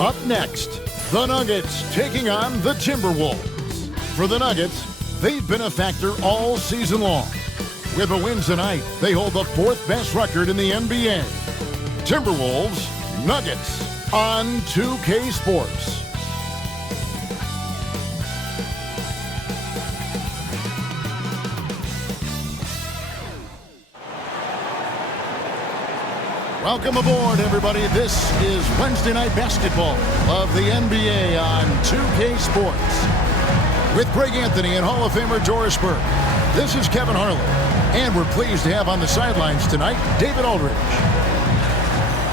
Up next, the Nuggets taking on the Timberwolves. For the Nuggets, they've been a factor all season long. With a win tonight, they hold the 4th best record in the NBA. Timberwolves, Nuggets on 2K Sports. Welcome aboard, everybody. This is Wednesday Night Basketball of the NBA on 2K Sports. With Greg Anthony and Hall of Famer Doris Burke, this is Kevin Harlan. And we're pleased to have on the sidelines tonight, David Aldridge.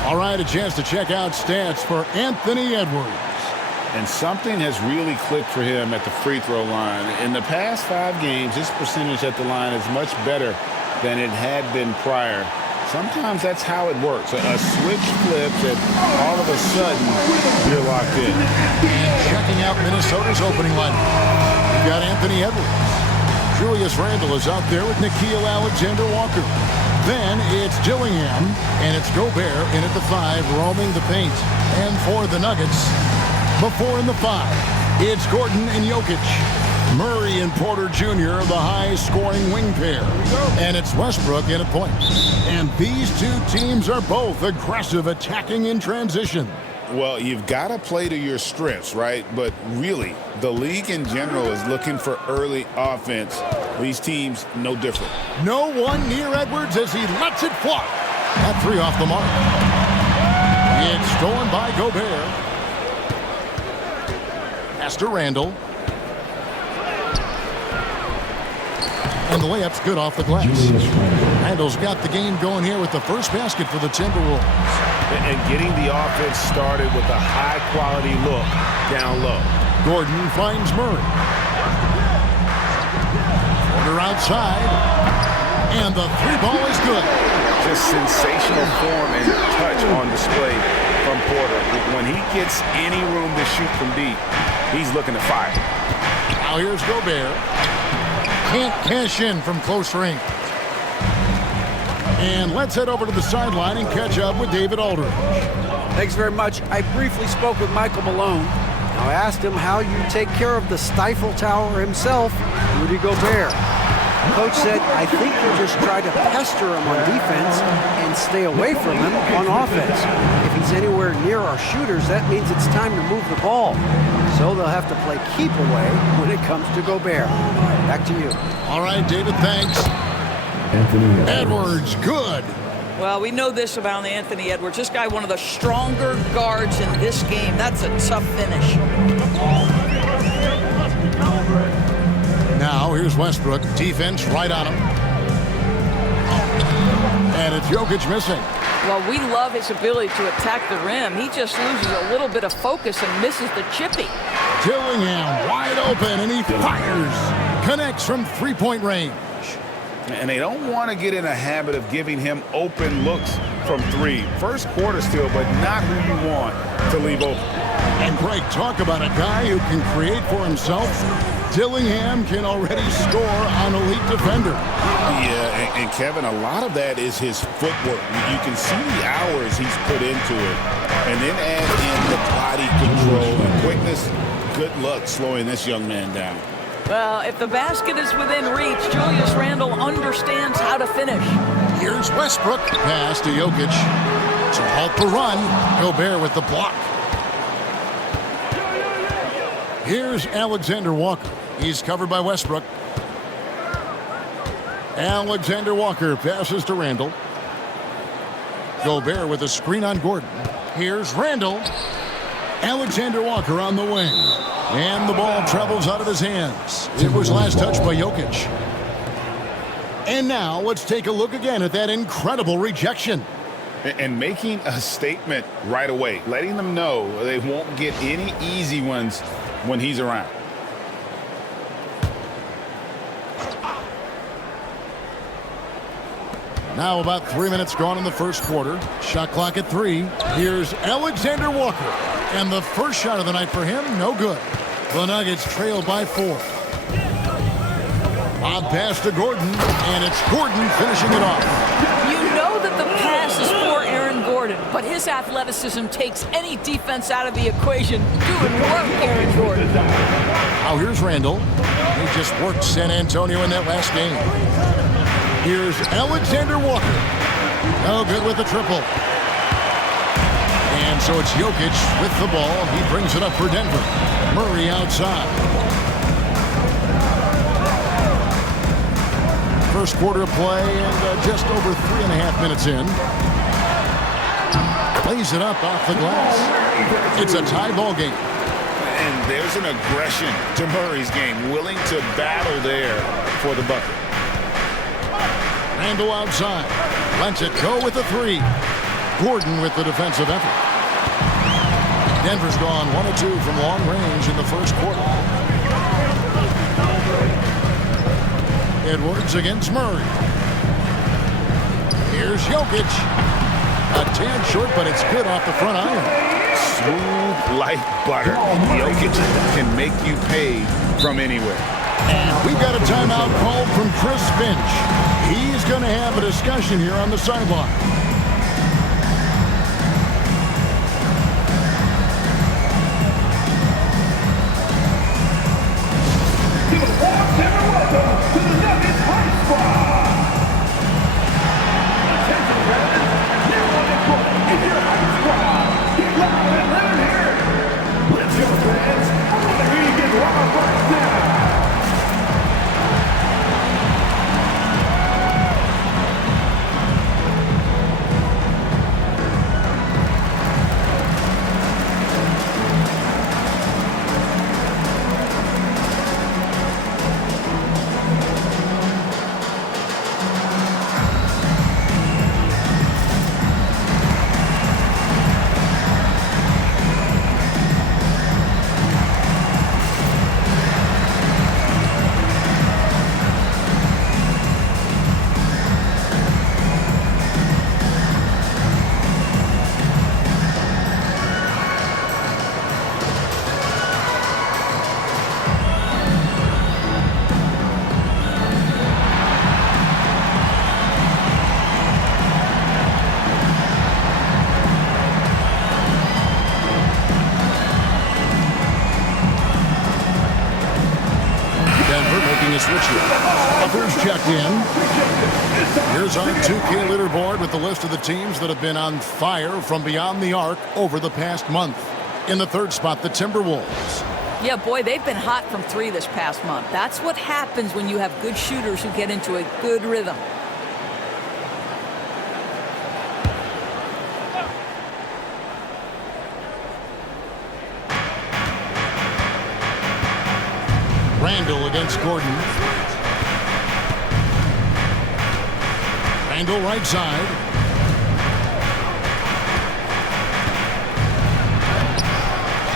All right, a chance to check out stats for Anthony Edwards. And something has really clicked for him at the free throw line. In the past 5 games, his percentage at the line is much better than it had been prior. Sometimes that's how it works. A switch flips and all of a sudden you're locked in. And checking out Minnesota's opening lineup, we've got Anthony Edwards. Julius Randle is out there with Nickeil Alexander-Walker. Then it's Dillingham, and it's Gobert in at the 5, roaming the paint. And for the Nuggets, the 4 and the 5, it's Gordon and Jokic. Murray and Porter Jr., the high-scoring wing pair. And it's Westbrook in at point. And these two teams are both aggressive, attacking in transition. Well, you've got to play to your strengths, right? But really, the league in general is looking for early offense. These teams, no different. No one near Edwards as he lets it fly. That 3 off the mark. It's stolen by Gobert. Pass to Randle. And the layup's good off the glass. Randle's got the game going here with the first basket for the Timberwolves. And getting the offense started with a high-quality look down low. Gordon finds Murray. Porter outside. And the 3 ball is good. Just sensational form and touch on display from Porter. When he gets any room to shoot from deep, he's looking to fire. Now here's Gobert. Can't cash in from close range. And let's head over to the sideline and catch up with David Aldridge. Thanks very much. I briefly spoke with Michael Malone. I asked him how you take care of the Stifle Tower himself, Rudy Gobert. Coach said, I think you just try to pester him on defense and stay away from him on offense. If he's anywhere near our shooters, that means it's time to move the ball. So they'll have to play keep away when it comes to Gobert. Back to you. All right, David, thanks. Anthony Edwards, good. Well, we know this about Anthony Edwards. This guy, one of the stronger guards in this game. That's a tough finish. Now, here's Westbrook. Defense right on him. And it's Jokic missing. Well, we love his ability to attack the rim. He just loses a little bit of focus and misses the chippy. Dillingham wide open, and he fires. Connects from 3-point range. And they don't want to get in a habit of giving him open looks from 3. First quarter still, but not who you want to leave open. And Greg, talk about a guy who can create for himself. Dillingham can already score on elite defender. Yeah, and Kevin, a lot of that is his footwork. You can see the hours he's put into it. And then add in the body control and quickness. Good luck slowing this young man down. Well, if the basket is within reach, Julius Randle understands how to finish. Here's Westbrook. Pass to Jokic. To halt the run. Gobert with the block. Here's Alexander-Walker. He's covered by Westbrook. Alexander-Walker passes to Randle. Gobert with a screen on Gordon. Here's Randle. Alexander-Walker on the wing. And the ball travels out of his hands. It was last touched by Jokic. And now let's take a look again at that incredible rejection. And making a statement right away, letting them know they won't get any easy ones when he's around. Now about 3 minutes gone in the first quarter. Shot clock at 3. Here's Alexander-Walker. And the first shot of the night for him, no good. The Nuggets trail by 4. Lob pass to Gordon, and it's Gordon finishing it off. You know that the pass is for Aaron Gordon, but his athleticism takes any defense out of the equation. Doing work, Aaron Gordon. Now here's Randall. He just worked San Antonio in that last game. Here's Alexander Walker. No good with the triple. And so it's Jokic with the ball. He brings it up for Denver. Murray outside. First quarter of play and just over 3.5 minutes in. Lays it up off the glass. It's a tie ball game. And there's an aggression to Murray's game, willing to battle there for the bucket. Randall outside. Lets it go with the three. Gordon with the defensive effort. Denver's gone 1 of 2 from long range in the first quarter. Edwards against Murray. Here's Jokic. A tad short, but it's good off the front iron. Smooth like butter. Jokic can make you pay from anywhere. And we've got a timeout called from Chris Finch. He's going to have a discussion here on the sideline. Others checked in. Here's our 2K leaderboard with the list of the teams that have been on fire from beyond the arc over the past month. In the third spot, the Timberwolves. Yeah, boy, they've been hot from 3 this past month. That's what happens when you have good shooters who get into a good rhythm. Randall against Gordon. Randall right side.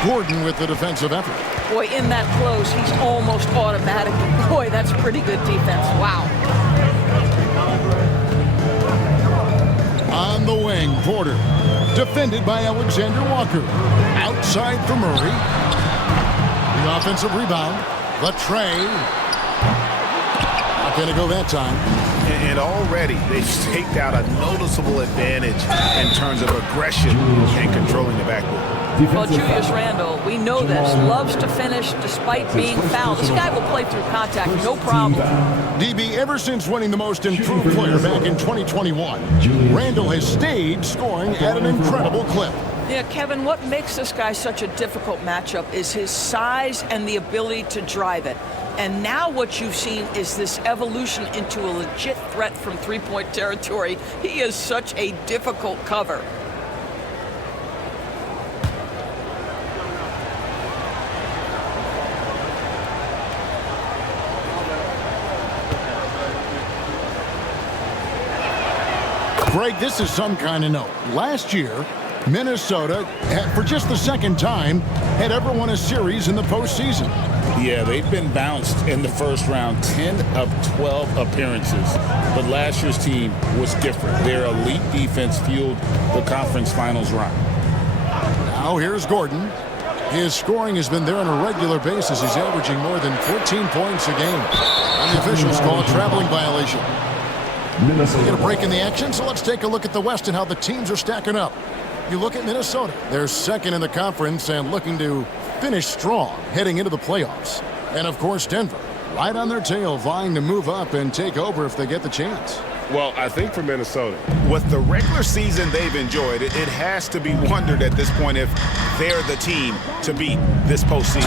Gordon with the defensive effort. Boy, in that close, he's almost automatic. Boy, that's pretty good defense. Wow. On the wing, Porter. Defended by Alexander Walker. Outside for Murray. The offensive rebound. The tray. Not going to go that time. And already they've staked out a noticeable advantage in terms of aggression and controlling the backcourt. Well, Julius Randle, we know this, loves to finish despite being fouled. This guy will play through contact, no problem. DB, ever since winning the most improved player back in 2021, Randle has stayed scoring at an incredible clip. Yeah, Kevin, what makes this guy such a difficult matchup is his size and the ability to drive it. And now what you've seen is this evolution into a legit threat from three-point territory. He is such a difficult cover. Greg, this is some kind of note. Last year, Minnesota, for just the second time, had ever won a series in the postseason. Yeah, they've been bounced in the first round, 10 of 12 appearances. But last year's team was different. Their elite defense fueled the conference finals run. Now here's Gordon. His scoring has been there on a regular basis. He's averaging more than 14 points a game. And the officials call a traveling violation. We get a break in the action, so let's take a look at the West and how the teams are stacking up. You look at Minnesota. They're second in the conference and looking to finish strong heading into the playoffs. And, of course, Denver, right on their tail, vying to move up and take over if they get the chance. Well, I think for Minnesota, with the regular season they've enjoyed, it has to be wondered at this point if they're the team to beat this postseason.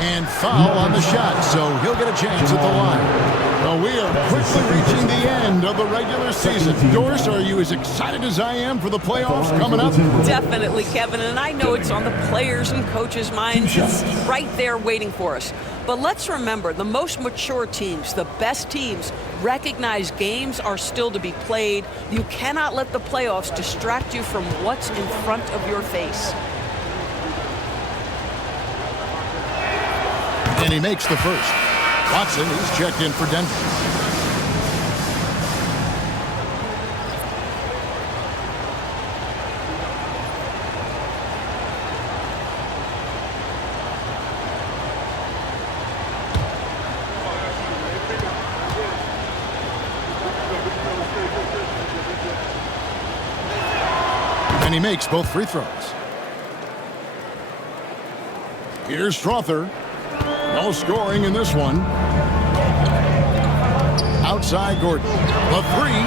And foul on the shot, so he'll get a chance at the line. Well, we are quickly reaching the end of the regular season. Doris, are you as excited as I am for the playoffs coming up? Definitely, Kevin, and I know it's on the players' and coaches' minds. It's right there waiting for us. But let's remember, the most mature teams, the best teams, recognize games are still to be played. You cannot let the playoffs distract you from what's in front of your face. And he makes the first. Watson is checked in for Denver. And he makes both free throws. Here's Strother. No scoring in this one. Outside Gordon. The three.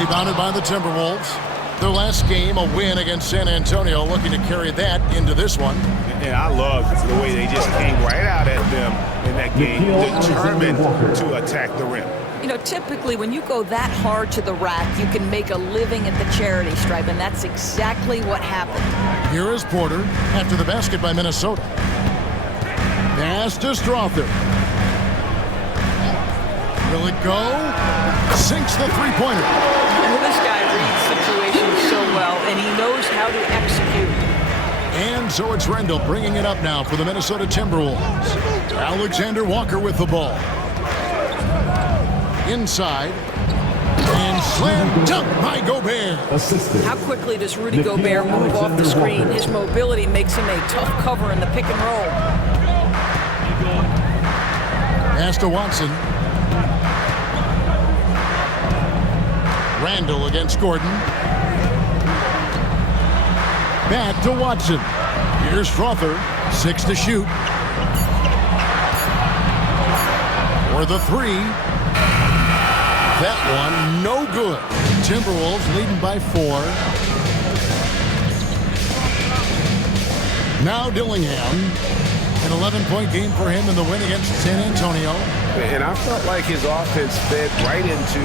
Rebounded by the Timberwolves. Their last game, a win against San Antonio, looking to carry that into this one. And I love the way they just came right out at them in that game, determined to attack the rim. You know, typically when you go that hard to the rack, you can make a living at the charity stripe, and that's exactly what happened. Here is Porter after the basket by Minnesota. Pass to Strother. Will it go? Sinks the three-pointer. Well, this guy reads situations so well, and he knows how to execute. And so it's Rendell bringing it up now for the Minnesota Timberwolves. Alexander Walker with the ball. Inside. And slam dunk by Gobert. How quickly does Rudy Gobert move off the screen? His mobility makes him a tough cover in the pick and roll. Pass to Watson. Randall against Gordon. Back to Watson. Here's Strother. 6 to shoot. For the three. That one, no good. Timberwolves leading by 4. Now Dillingham. An 11-point game for him in the win against San Antonio. And I felt like his offense fed right into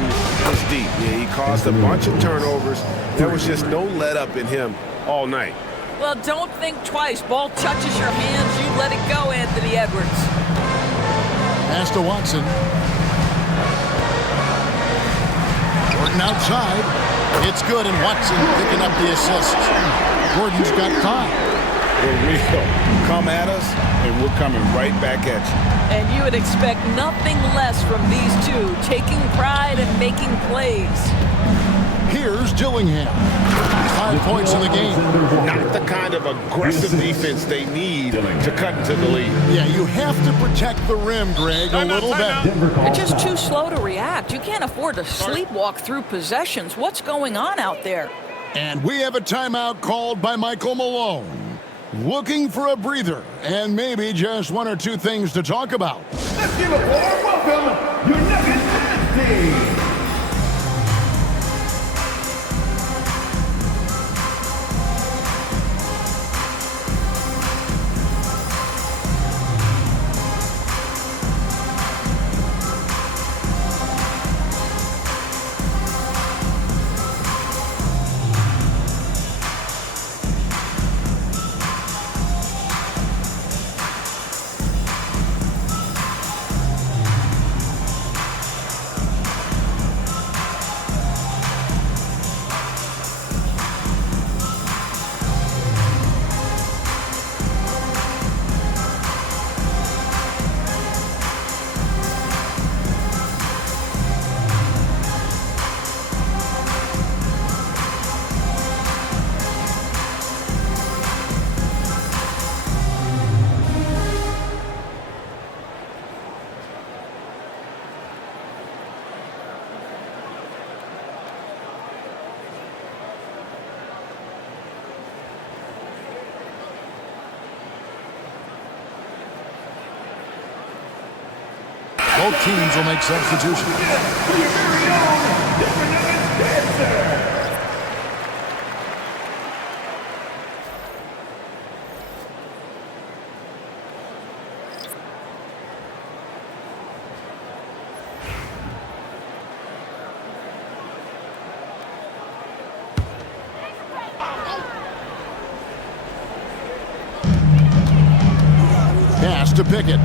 his deep. Yeah, he caused a bunch of turnovers. There was just no let-up in him all night. Well, don't think twice. Ball touches your hands, you let it go, Anthony Edwards. Pass to Watson. Gordon outside. It's good, and Watson picking up the assist. Gordon's got 5. We're real. Come at us, and we're coming right back at you. And you would expect nothing less from these two, taking pride and making plays. Here's Dillingham. 5 points in the game. Not the kind of aggressive defense they need to cut into the lead. Yeah, you have to protect the rim, Greg, a little bit. You're just too slow to react. You can't afford to sleepwalk through possessions. What's going on out there? And we have a timeout called by Michael Malone. Looking for a breather and maybe just 1 or 2 things to talk about. Let's give a warm welcome, your Nuggets Dynasty. Both teams will make substitutions. For your very own Denver Nuggets dancer. Pass to Pickett.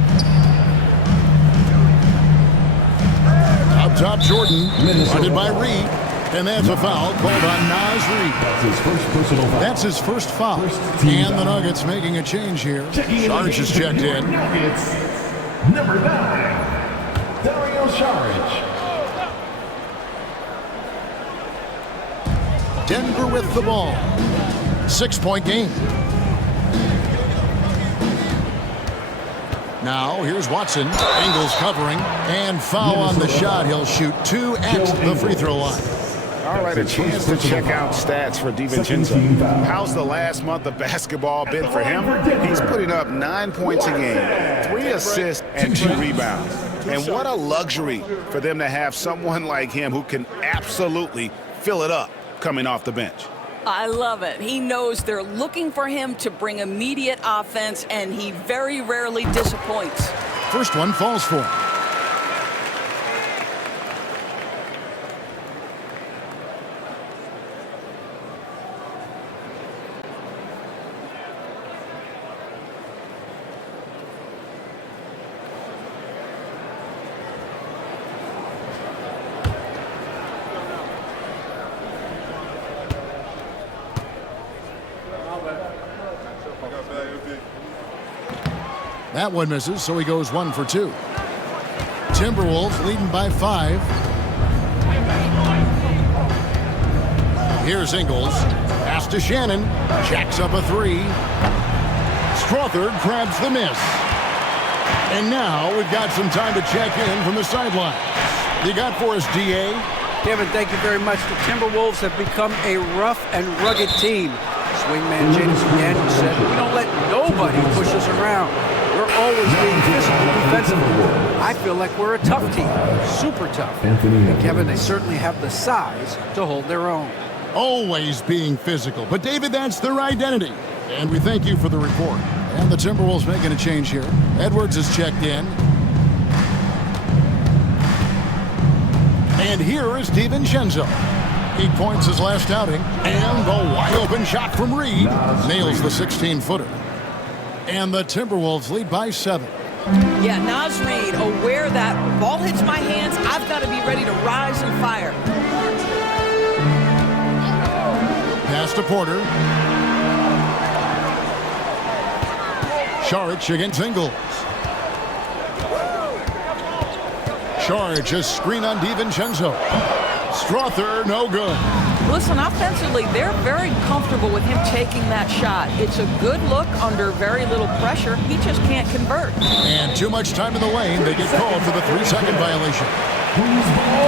Up top, Jordan. Guarded by Reed. And that's a foul called on Naz Reid. That's his first foul. And the Nuggets making a change here. Saric is checked in. Nuggets, number 9, Dario Saric. Denver with the ball. 6-point game. Now, here's Watson. Ingles covering. And foul on the shot. He'll shoot 2 at the free throw line. All right, a chance to check out stats for DiVincenzo. How's the last month of basketball been for him? He's putting up 9 points a game, 3 assists, and 2 rebounds. And what a luxury for them to have someone like him who can absolutely fill it up coming off the bench. I love it. He knows they're looking for him to bring immediate offense, and he very rarely disappoints. First one falls for him. That one misses, so he goes 1 for 2. Timberwolves leading by 5. Here's Ingles. Pass to Shannon. Jacks up a 3. Strawther grabs the miss. And now we've got some time to check in from the sideline. You got for us, DA? Kevin, thank you very much. The Timberwolves have become a rough and rugged team. Swingman Jason Daniels said, "We don't let nobody push us around. We're always being physical defensively. I feel like we're a tough team, super tough." And Kevin, they certainly have the size to hold their own. Always being physical. But, David, that's their identity. And we thank you for the report. And the Timberwolves making a change here. Edwards is checked in. And here is DiVincenzo. 8 points his last outing. And the wide-open shot from Reed nails the 16-footer. And the Timberwolves lead by 7. Yeah, Naz Reid, aware that ball hits my hands, I've got to be ready to rise and fire. Pass to Porter. Saric against Ingles. Saric, a screen on DiVincenzo. Strawther, no good. Listen, offensively, they're very comfortable with him taking that shot. It's a good look under very little pressure. He just can't convert. And too much time in the lane. They get called for the 3-second violation.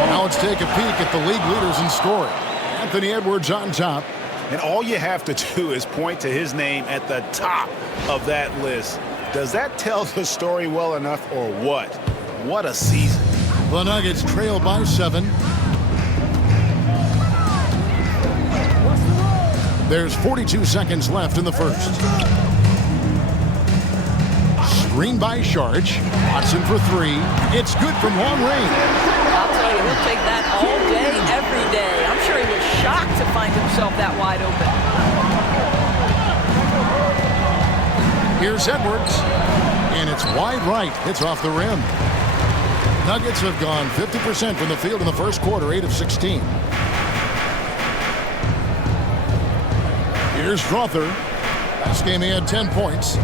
Now let's take a peek at the league leaders in scoring. Anthony Edwards on top. And all you have to do is point to his name at the top of that list. Does that tell the story well enough or what? What a season. The Nuggets trail by 7. There's 42 seconds left in the first. Screen by Saric. Watson for 3. It's good from long range. I'll tell you, he'll take that all day, every day. I'm sure he was shocked to find himself that wide open. Here's Edwards. And it's wide right. It's off the rim. Nuggets have gone 50% from the field in the first quarter, 8 of 16. Here's Strawther. Last game he had 10 points.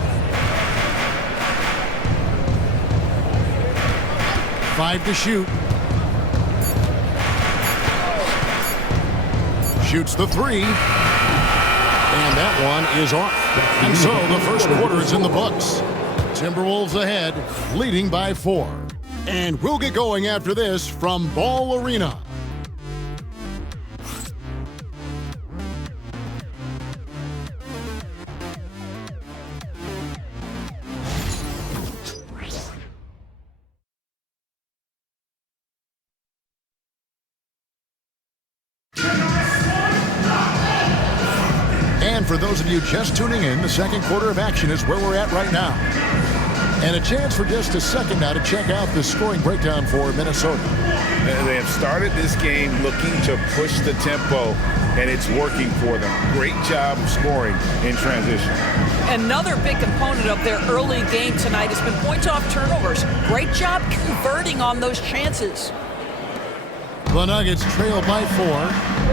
5 to shoot. Shoots the 3. And that one is off. And so the first quarter is in the books. Timberwolves ahead, leading by 4. And we'll get going after this from Ball Arena. And for those of you just tuning in, the second quarter of action is where we're at right now. And a chance for just a second now to check out the scoring breakdown for Minnesota. They have started this game looking to push the tempo, and it's working for them. Great job of scoring in transition. Another big component of their early game tonight has been points off turnovers. Great job converting on those chances. The Nuggets trail by 4.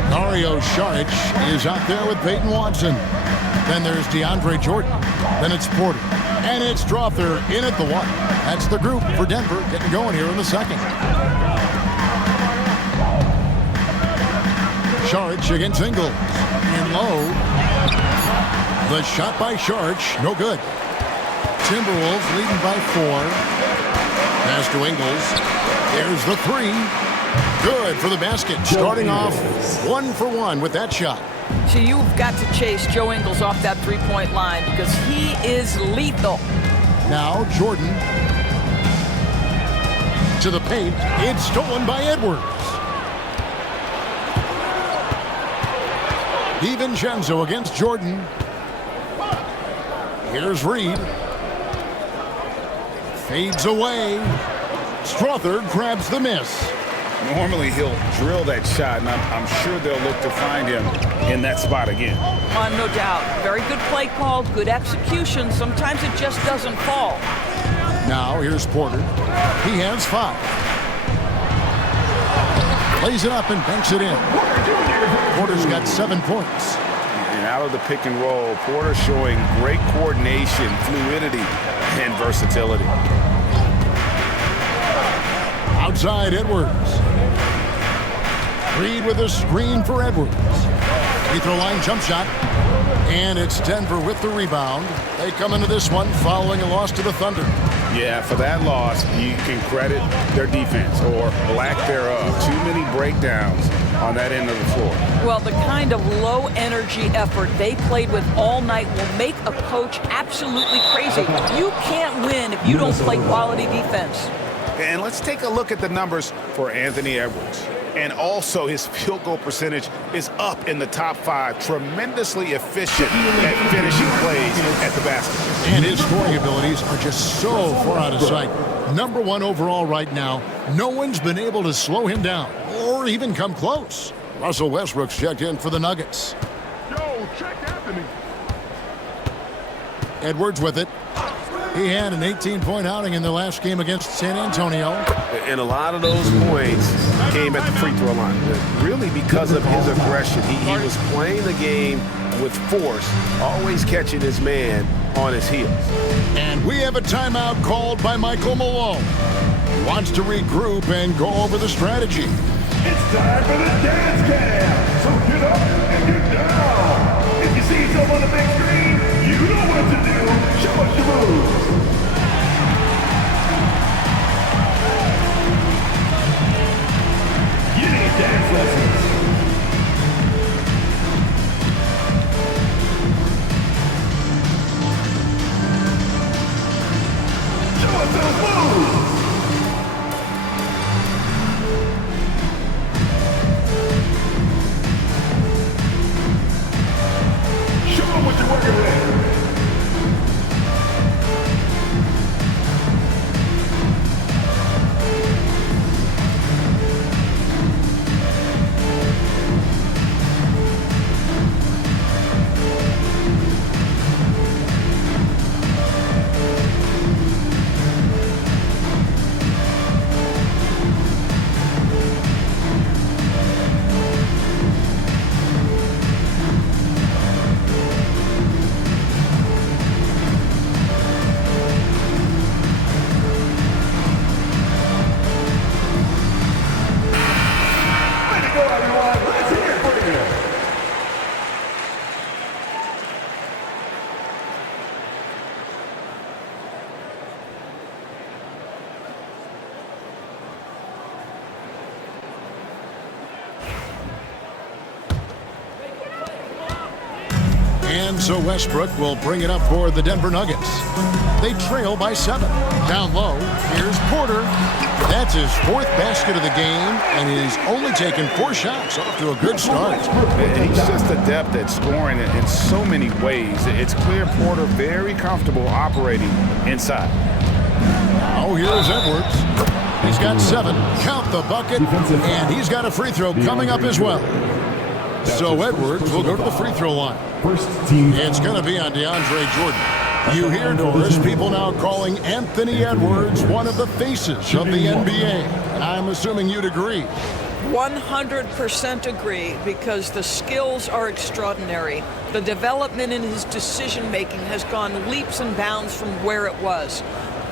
Dario Saric is out there with Peyton Watson. Then there's DeAndre Jordan. Then it's Porter. And it's Strother in at the 1. That's the group for Denver getting going here in the second. Saric against Ingles. In low. The shot by Saric, no good. Timberwolves leading by 4. Pass to Ingles. There's the 3. Good for the basket. Starting off 1 for 1 with that shot. So you've got to chase Joe Ingles off that three-point line because he is lethal. Now Jordan to the paint. It's stolen by Edwards. DiVincenzo against Jordan. Here's Reed. Fades away. Strother grabs the miss. Normally he'll drill that shot, and I'm sure they'll look to find him in that spot again. No doubt. Very good play call, good execution. Sometimes it just doesn't fall. Now here's Porter. He has 5. Plays it up and banks it in. Porter's got 7 points. And out of the pick and roll, Porter showing great coordination, fluidity, and versatility. Outside Edwards. Reed with a screen for Edwards. Free throw line jump shot. And it's Denver with the rebound. They come into this one following a loss to the Thunder. Yeah, for that loss, you can credit their defense or lack thereof. Too many breakdowns on that end of the floor. Well, the kind of low-energy effort they played with all night will make a coach absolutely crazy. You can't win if you don't play quality defense. And let's take a look at the numbers for Anthony Edwards. And also his field goal percentage is up in the top 5. Tremendously efficient at finishing plays at the basket. And his scoring abilities are just so far out of sight. Number 1 overall right now. No one's been able to slow him down or even come close. Russell Westbrook's checked in for the Nuggets. Yo, check Anthony. Edwards with it. He had an 18-point outing in the last game against San Antonio. And a lot of those points came at the free throw line. Really because of his aggression. He was playing the game with force, always catching his man on his heels. And we have a timeout called by Michael Malone. He wants to regroup and go over the strategy. It's time for the dance cam. So get up and get down. If you see yourself on the big screen, you know what to do. Show us your moves. You need dance lessons. Show us those moves. Show them what you're working with. And so Westbrook will bring it up for the Denver Nuggets. They trail by 7. Down low, here's Porter. That's his 4th basket of the game, and he's only taken 4 shots. Off to a good start. He's just adept at scoring in so many ways. It's clear Porter very comfortable operating inside. Now here's Edwards. He's got 7. Count the bucket, and he's got a free throw coming up as well. So Edwards will go to the free throw line. It's going to be on DeAndre Jordan. You hear, Doris, people now calling Anthony Edwards one of the faces of the NBA. I'm assuming you'd agree. 100% agree, because the skills are extraordinary. The development in his decision-making has gone leaps and bounds from where it was.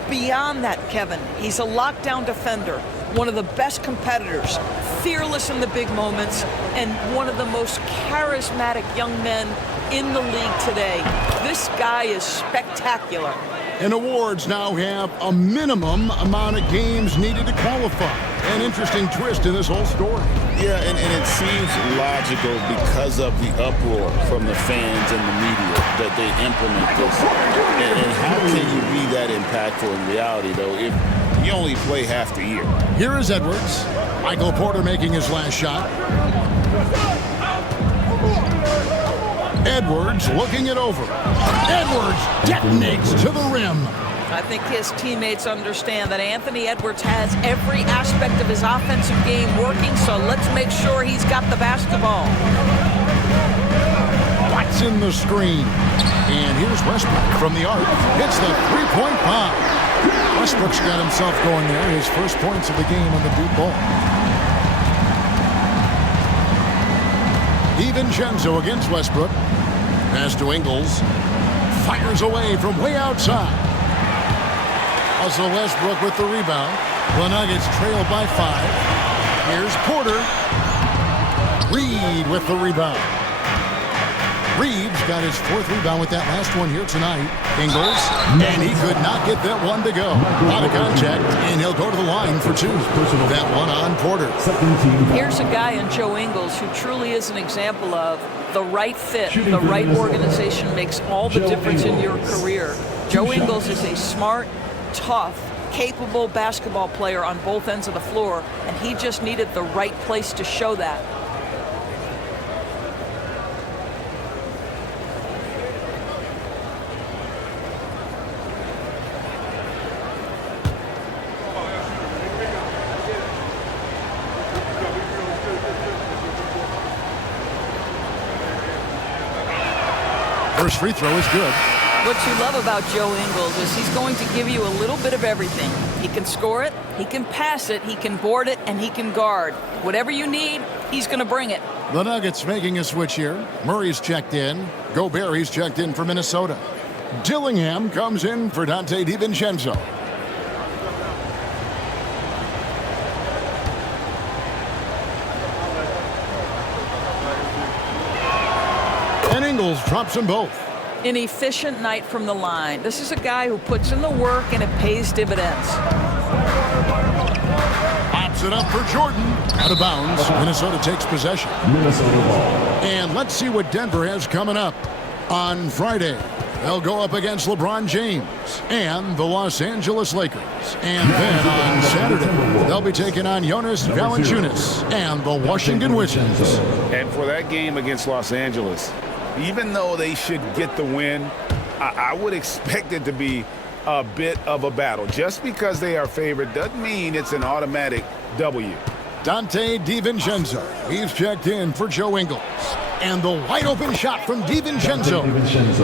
Beyond that, Kevin, he's a lockdown defender, one of the best competitors, fearless in the big moments, and one of the most charismatic young men in the league today. This guy is spectacular. And awards now have a minimum amount of games needed to qualify. An interesting twist in this whole story. Yeah, and it seems logical because of the uproar from the fans and the media that they implement this. And how can you be that impactful in reality, though, if you only play half the year? Here is Edwards. Michael Porter making his last shot. Edwards looking it over. Edwards detonates to the rim. I think his teammates understand that Anthony Edwards has every aspect of his offensive game working, so let's make sure he's got the basketball. Watson the screen. And here's Westbrook from the arc. Hits the three-point bomb. Westbrook's got himself going there. His first points of the game on the deep ball. DiVincenzo against Westbrook. Pass to Ingles. Fires away from way outside. Also Westbrook with the rebound. The Nuggets trail by 5. Here's Porter. Reed with the rebound. Reed's got his 4th rebound with that last one here tonight. Ingles, and he could not get that one to go. Out of contact, and he'll go to the line for 2. That one on Porter. Here's a guy in Joe Ingles who truly is an example of the right fit, the right organization makes all the difference in your career. Joe Ingles is a smart, tough, capable basketball player on both ends of the floor, and he just needed the right place to show that. First free throw is good. What you love about Joe Ingles is he's going to give you a little bit of everything. He can score it, he can pass it, he can board it, and he can guard. Whatever you need, he's going to bring it. The Nuggets making a switch here. Murray's checked in. Gobert's checked in for Minnesota. Dillingham comes in for Dante DiVincenzo. And Ingles drops them both. An efficient night from the line. This is a guy who puts in the work and it pays dividends. Pops it up for Jordan. Out of bounds. Minnesota takes possession. Minnesota ball. And let's see what Denver has coming up on Friday. They'll go up against LeBron James and the Los Angeles Lakers. And then on Saturday, they'll be taking on Jonas Valanciunas and the Washington Wizards. And for that game against Los Angeles, even though they should get the win, I would expect it to be a bit of a battle. Just because they are favored doesn't mean it's an automatic W. Dante DiVincenzo. He's checked in for Joe Ingles. And the wide open shot from DiVincenzo.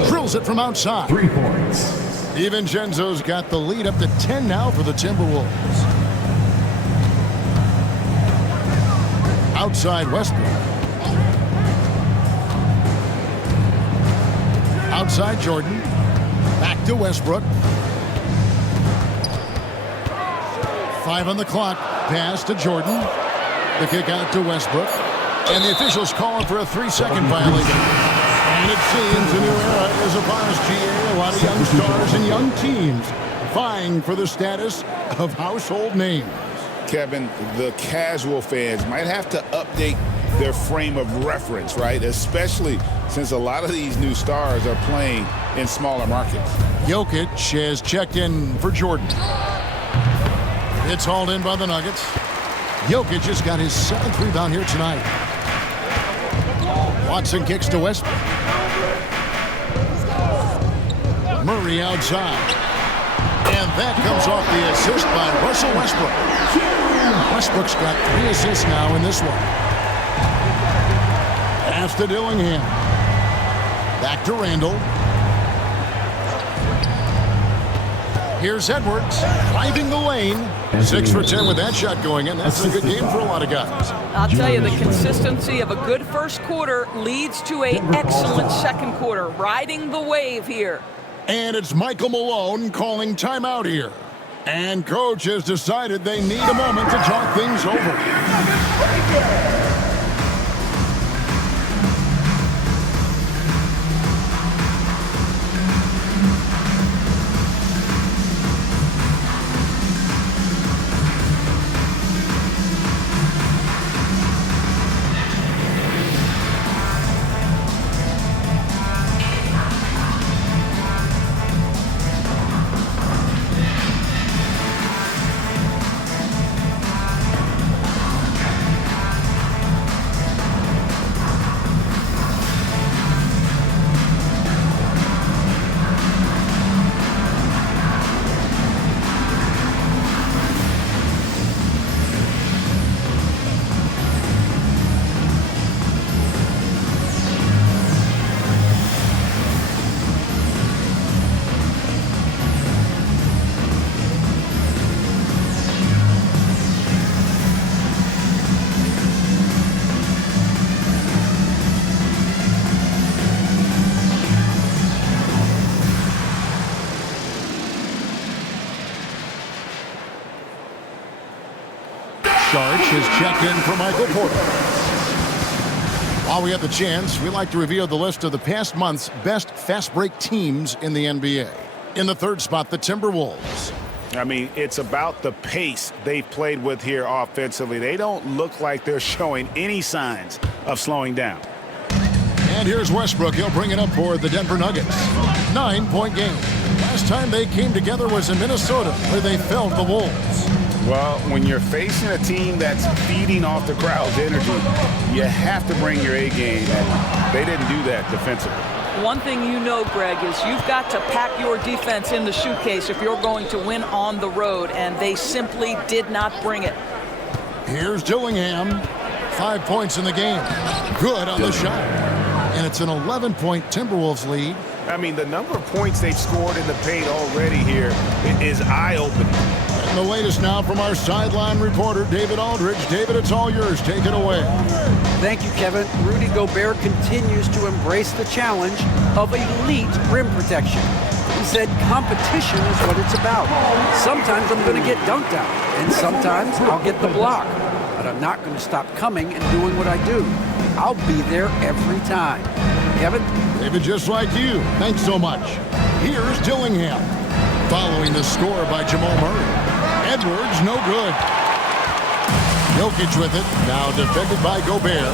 Drills it from outside. 3 points. DiVincenzo's got the lead up to 10 now for the Timberwolves. Outside Westbrook. Outside Jordan. Back to Westbrook. 5 on the clock. Pass to Jordan. The kick out to Westbrook. And the officials calling for a 3-second violation. And it seems a new era is upon us, GA. A lot of young stars and young teams vying for the status of household names. Kevin, the casual fans might have to update their frame of reference, right? Especially since a lot of these new stars are playing in smaller markets. Jokic has checked in for Jordan. It's hauled in by the Nuggets. Jokic has got his 7th rebound here tonight. Watson kicks to Westbrook. Murray outside. And that comes off the assist by Russell Westbrook. Westbrook's got 3 assists now in this one. Pass to Dillingham. Back to Randall. Here's Edwards driving the lane. 6 for 10 with that shot going in. That's a good game for a lot of guys. I'll tell you, the consistency of a good first quarter leads to an excellent second quarter. Riding the wave here. And it's Michael Malone calling timeout here. And coach has decided they need a moment to talk things over. Has checked in for Michael Porter. While we have the chance, we like to reveal the list of the past month's best fast break teams in the NBA. In the 3rd spot, the Timberwolves. I mean, it's about the pace they've played with here offensively. They don't look like they're showing any signs of slowing down. And here's Westbrook. He'll bring it up for the Denver Nuggets. 9-point game. Last time they came together was in Minnesota, where they felled the Wolves. Well, when you're facing a team that's feeding off the crowd's energy, you have to bring your A game, and they didn't do that defensively. One thing you know, Greg, is you've got to pack your defense in the suitcase if you're going to win on the road, and they simply did not bring it. Here's Dillingham. 5 points in the game. Good on the shot. And it's an 11-point Timberwolves lead. I mean, the number of points they've scored in the paint already here is eye-opening. And the latest now from our sideline reporter, David Aldridge. David, it's all yours. Take it away. Thank you, Kevin. Rudy Gobert continues to embrace the challenge of elite rim protection. He said competition is what it's about. Sometimes I'm going to get dunked out, and sometimes I'll get the block. But I'm not going to stop coming and doing what I do. I'll be there every time. Kevin? David, just like you. Thanks so much. Here's Dillingham. Following the score by Jamal Murray. Edwards, no good. Jokic with it. Now defended by Gobert.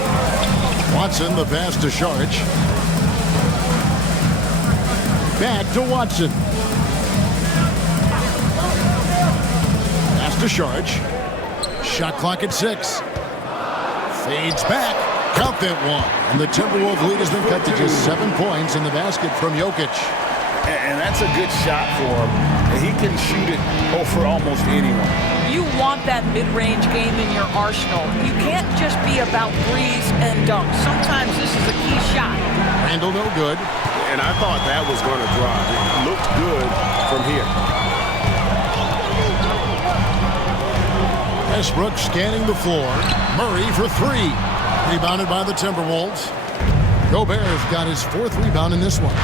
Watson, the pass to Saric. Back to Watson. Pass to Saric. Shot clock at 6. Fades back. Count that one. And the Timberwolves lead has been cut to just 7 points in the basket from Jokic. And that's a good shot for him. He can shoot it over almost anyone. You want that mid-range game in your arsenal. You can't just be about threes and dunks. Sometimes this is a key shot. Randall, no good. And I thought that was going to drop. It looked good from here. Westbrook scanning the floor. Murray for 3. Rebounded by the Timberwolves. Gobert's got his 4th rebound in this one.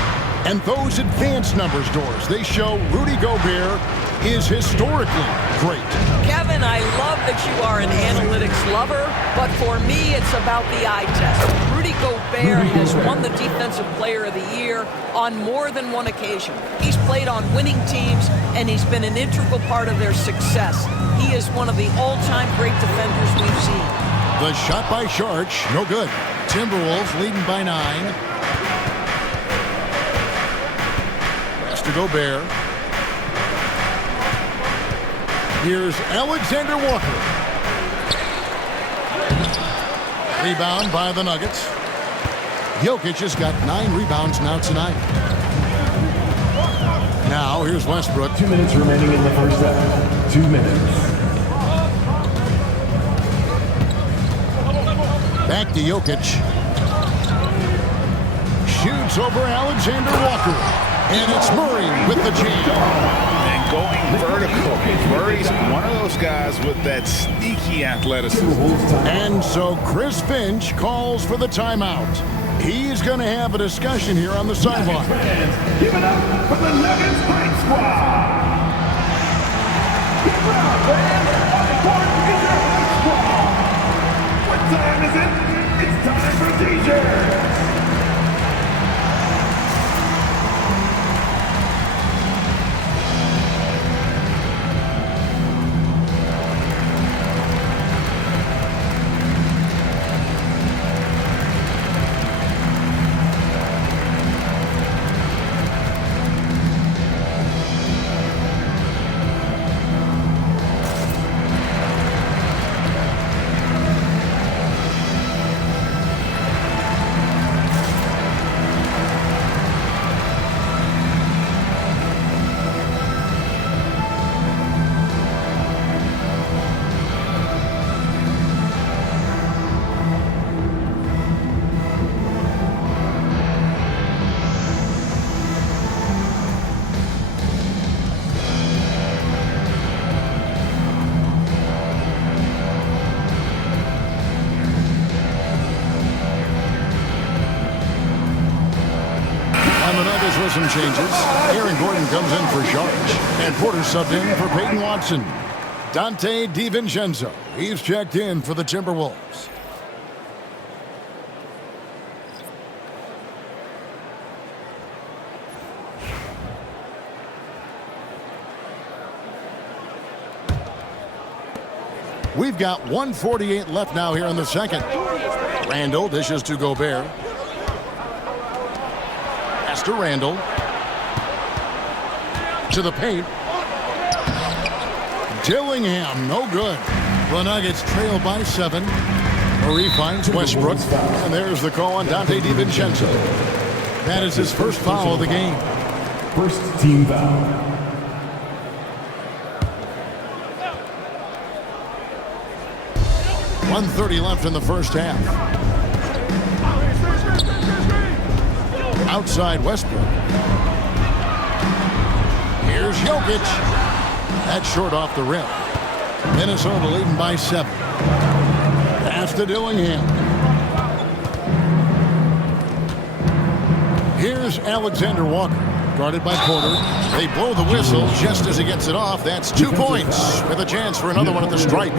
And those advanced numbers, Doors, they show Rudy Gobert is historically great. Kevin, I love that you are an analytics lover, but for me, it's about the eye test. Rudy Gobert has won the Defensive Player of the Year on more than one occasion. He's played on winning teams, and he's been an integral part of their success. He is one of the all-time great defenders we've seen. The shot by Sharch, no good. Timberwolves leading by 9. Pass to Gobert. Here's Alexander Walker. Rebound by the Nuggets. Jokic has got 9 rebounds now tonight. Now here's Westbrook. 2 minutes remaining in the first half. 2 minutes. Back to Jokic. Shoots over Alexander Walker. And it's Murray with the jam. And going vertical. Murray's one of those guys with that sneaky athleticism. And so Chris Finch calls for the timeout. He's going to have a discussion here on the sideline. Give it up for the Nuggets Fight Squad. Give it up, fans. On the court is your Fight Squad. What time is it? It's time for t-shirts. With some changes, Aaron Gordon comes in for Sharch, and Porter subbed in for Peyton Watson. Dante DiVincenzo, he's checked in for the Timberwolves. We've got 1:48 left now here in the second. Randall dishes to Gobert. To Randall. To the paint. Dillingham, no good. The Nuggets trail by 7. Murray finds Westbrook. And there's the call on Dante DiVincenzo. That is his first foul of the game. First team foul. .130 left in the first half. Outside Westbrook. Here's Jokic. That's short off the rim. Minnesota leading by 7. Pass to Dillingham. Here's Alexander Walker. Guarded by Porter. They blow the whistle just as he gets it off. That's 2 points with a chance for another one at the stripe.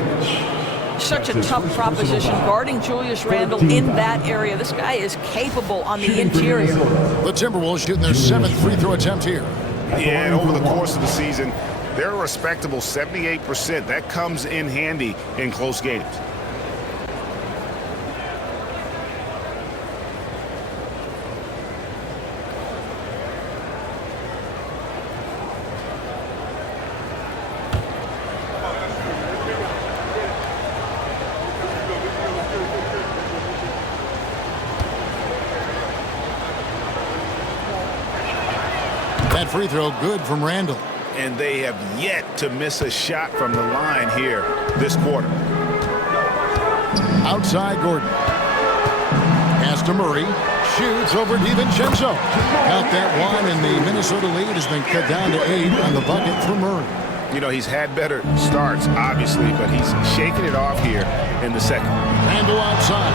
Such a tough proposition guarding Julius Randle in that area. This guy is capable on the interior. The Timberwolves shooting their 7th free throw attempt here. Yeah, and over the course of the season, they're a respectable 78%. That comes in handy in close games. That free throw good from Randall. And they have yet to miss a shot from the line here this quarter. Outside Gordon. Pass to Murray. Shoots over DiVincenzo. Got that one, and the Minnesota lead has been cut down to 8 on the bucket for Murray. You know, he's had better starts, obviously, but he's shaking it off here in the second. Randall outside.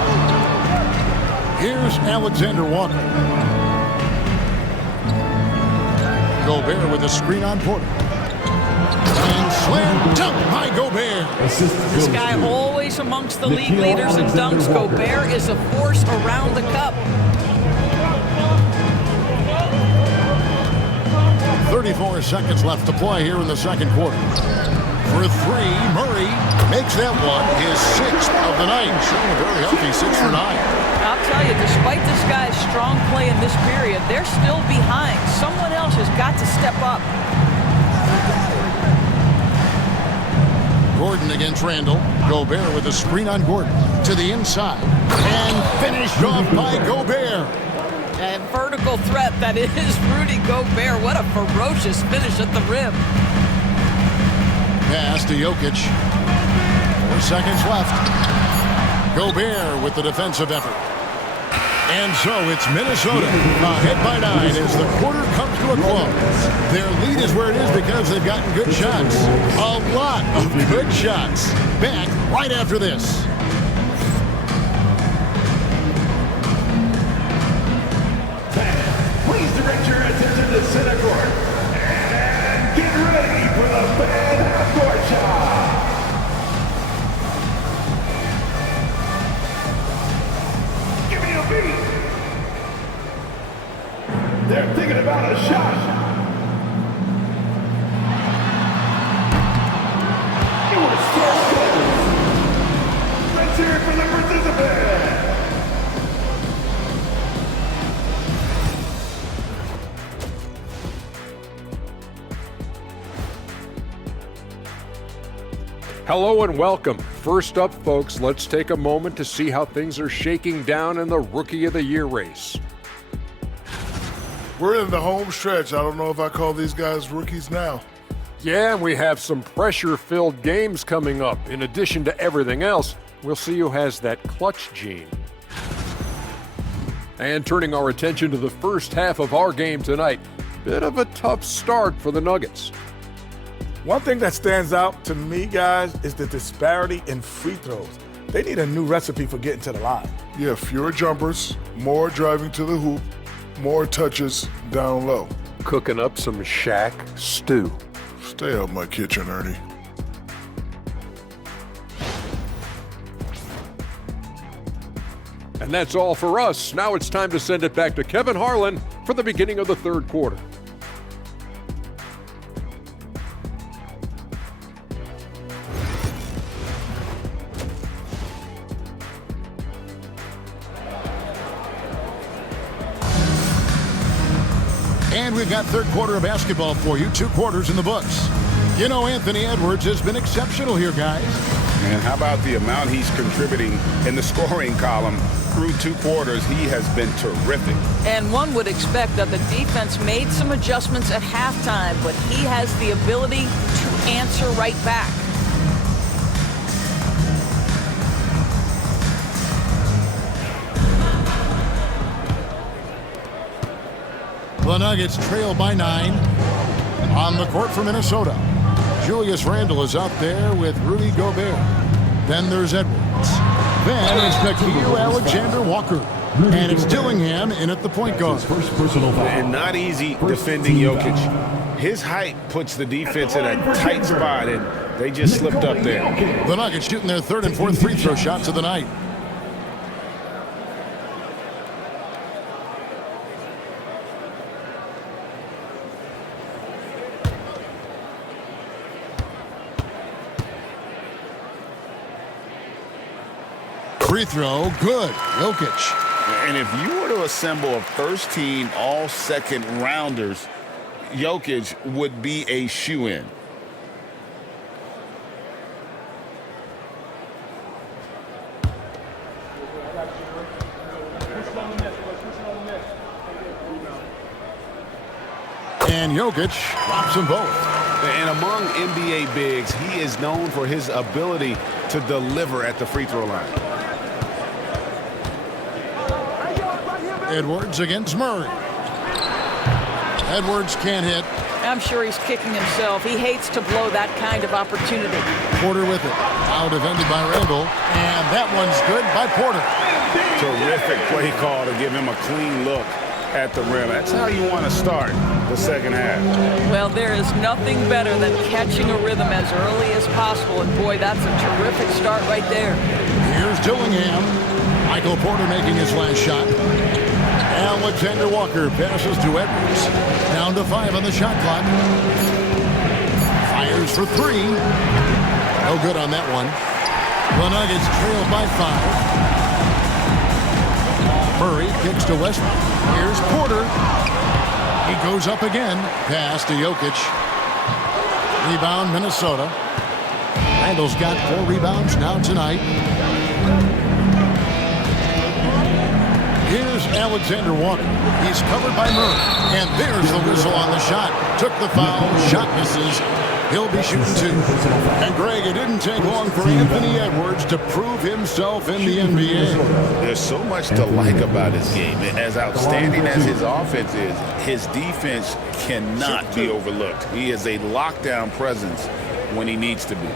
Here's Alexander Walker. Gobert with a screen on Porter. And slam dunk by Gobert. This guy always amongst the league leaders in dunks. Gobert is a force around the cup. 34 seconds left to play here in the second quarter. For three, Murray makes that one his 6th of the night. Showing a very healthy 6 for 9. I'll tell you, despite this guy's strong play in this period, they're still behind. Someone else has got to step up. Gordon against Randall. Gobert with a screen on Gordon. To the inside. And finished off by Gobert. A vertical threat that is Rudy Gobert. What a ferocious finish at the rim. Pass to Jokic. 4 seconds left. Gobert with the defensive effort. And so it's Minnesota ahead by 9 as the quarter comes to a close. Their lead is where it is because they've gotten good shots. A lot of good shots. Back right after this. Please direct your attention to center court. And get ready for the fan half-court shot. Give me a beat. They're thinking about a shot. You were so close. Let's hear it for the participant. Hello and welcome. First up, folks, let's take a moment to see how things are shaking down in the Rookie of the Year race. We're in the home stretch. I don't know if I call these guys rookies now. Yeah, and we have some pressure-filled games coming up. In addition to everything else, we'll see who has that clutch gene. And turning our attention to the first half of our game tonight, bit of a tough start for the Nuggets. One thing that stands out to me, guys, is the disparity in free throws. They need a new recipe for getting to the line. Yeah, fewer jumpers, more driving to the hoop, more touches down low. Cooking up some Shaq stew. Stay out my kitchen, Ernie. And that's all for us. Now it's time to send it back to Kevin Harlan for the beginning of the third quarter. And we've got third quarter of basketball for you. 2 quarters in the books. You know, Anthony Edwards has been exceptional here, guys. And how about the amount he's contributing in the scoring column through 2 quarters? He has been terrific. And one would expect that the defense made some adjustments at halftime, but he has the ability to answer right back. The Nuggets trail by 9 on the court for Minnesota. Julius Randle is out there with Rudy Gobert. Then there's Edwards. Then it's Nickeil Alexander-Walker. And it's Dillingham in at the point guard. And not easy defending Jokic. His height puts the defense in a tight spot, and they just slipped up there. The Nuggets shooting their 3rd and 4th free throw shots of the night. Free throw, good. Jokic. And if you were to assemble a first-team all-second-rounders, Jokic would be a shoo-in. And Jokic drops them both. And among NBA bigs, he is known for his ability to deliver at the free throw line. Edwards against Murray. Edwards can't hit. I'm sure he's kicking himself. He hates to blow that kind of opportunity. Porter with it. Now defended by Randall. And that one's good by Porter. Terrific play call to give him a clean look at the rim. That's how you want to start the second half. Well, there is nothing better than catching a rhythm as early as possible. And boy, that's a terrific start right there. Here's Dillingham. Michael Porter making his last shot. Alexander Walker passes to Edwards. Down to 5 on the shot clock. Fires Fires for three. No good on that one. The Nuggets trail by 5. Murray kicks to Westbrook. Here's Porter. He goes up again. Pass to Jokic. Rebound, Minnesota. Randall's got 4 rebounds now tonight. Here's Alexander Walker. He's covered by Murray. And there's the whistle on the shot. Took the foul. Shot misses. He'll be shooting 2. And Greg, it didn't take long for Anthony Edwards to prove himself in the NBA. There's so much to like about his game. As outstanding as his offense is, his defense cannot be overlooked. He is a lockdown presence when he needs to be.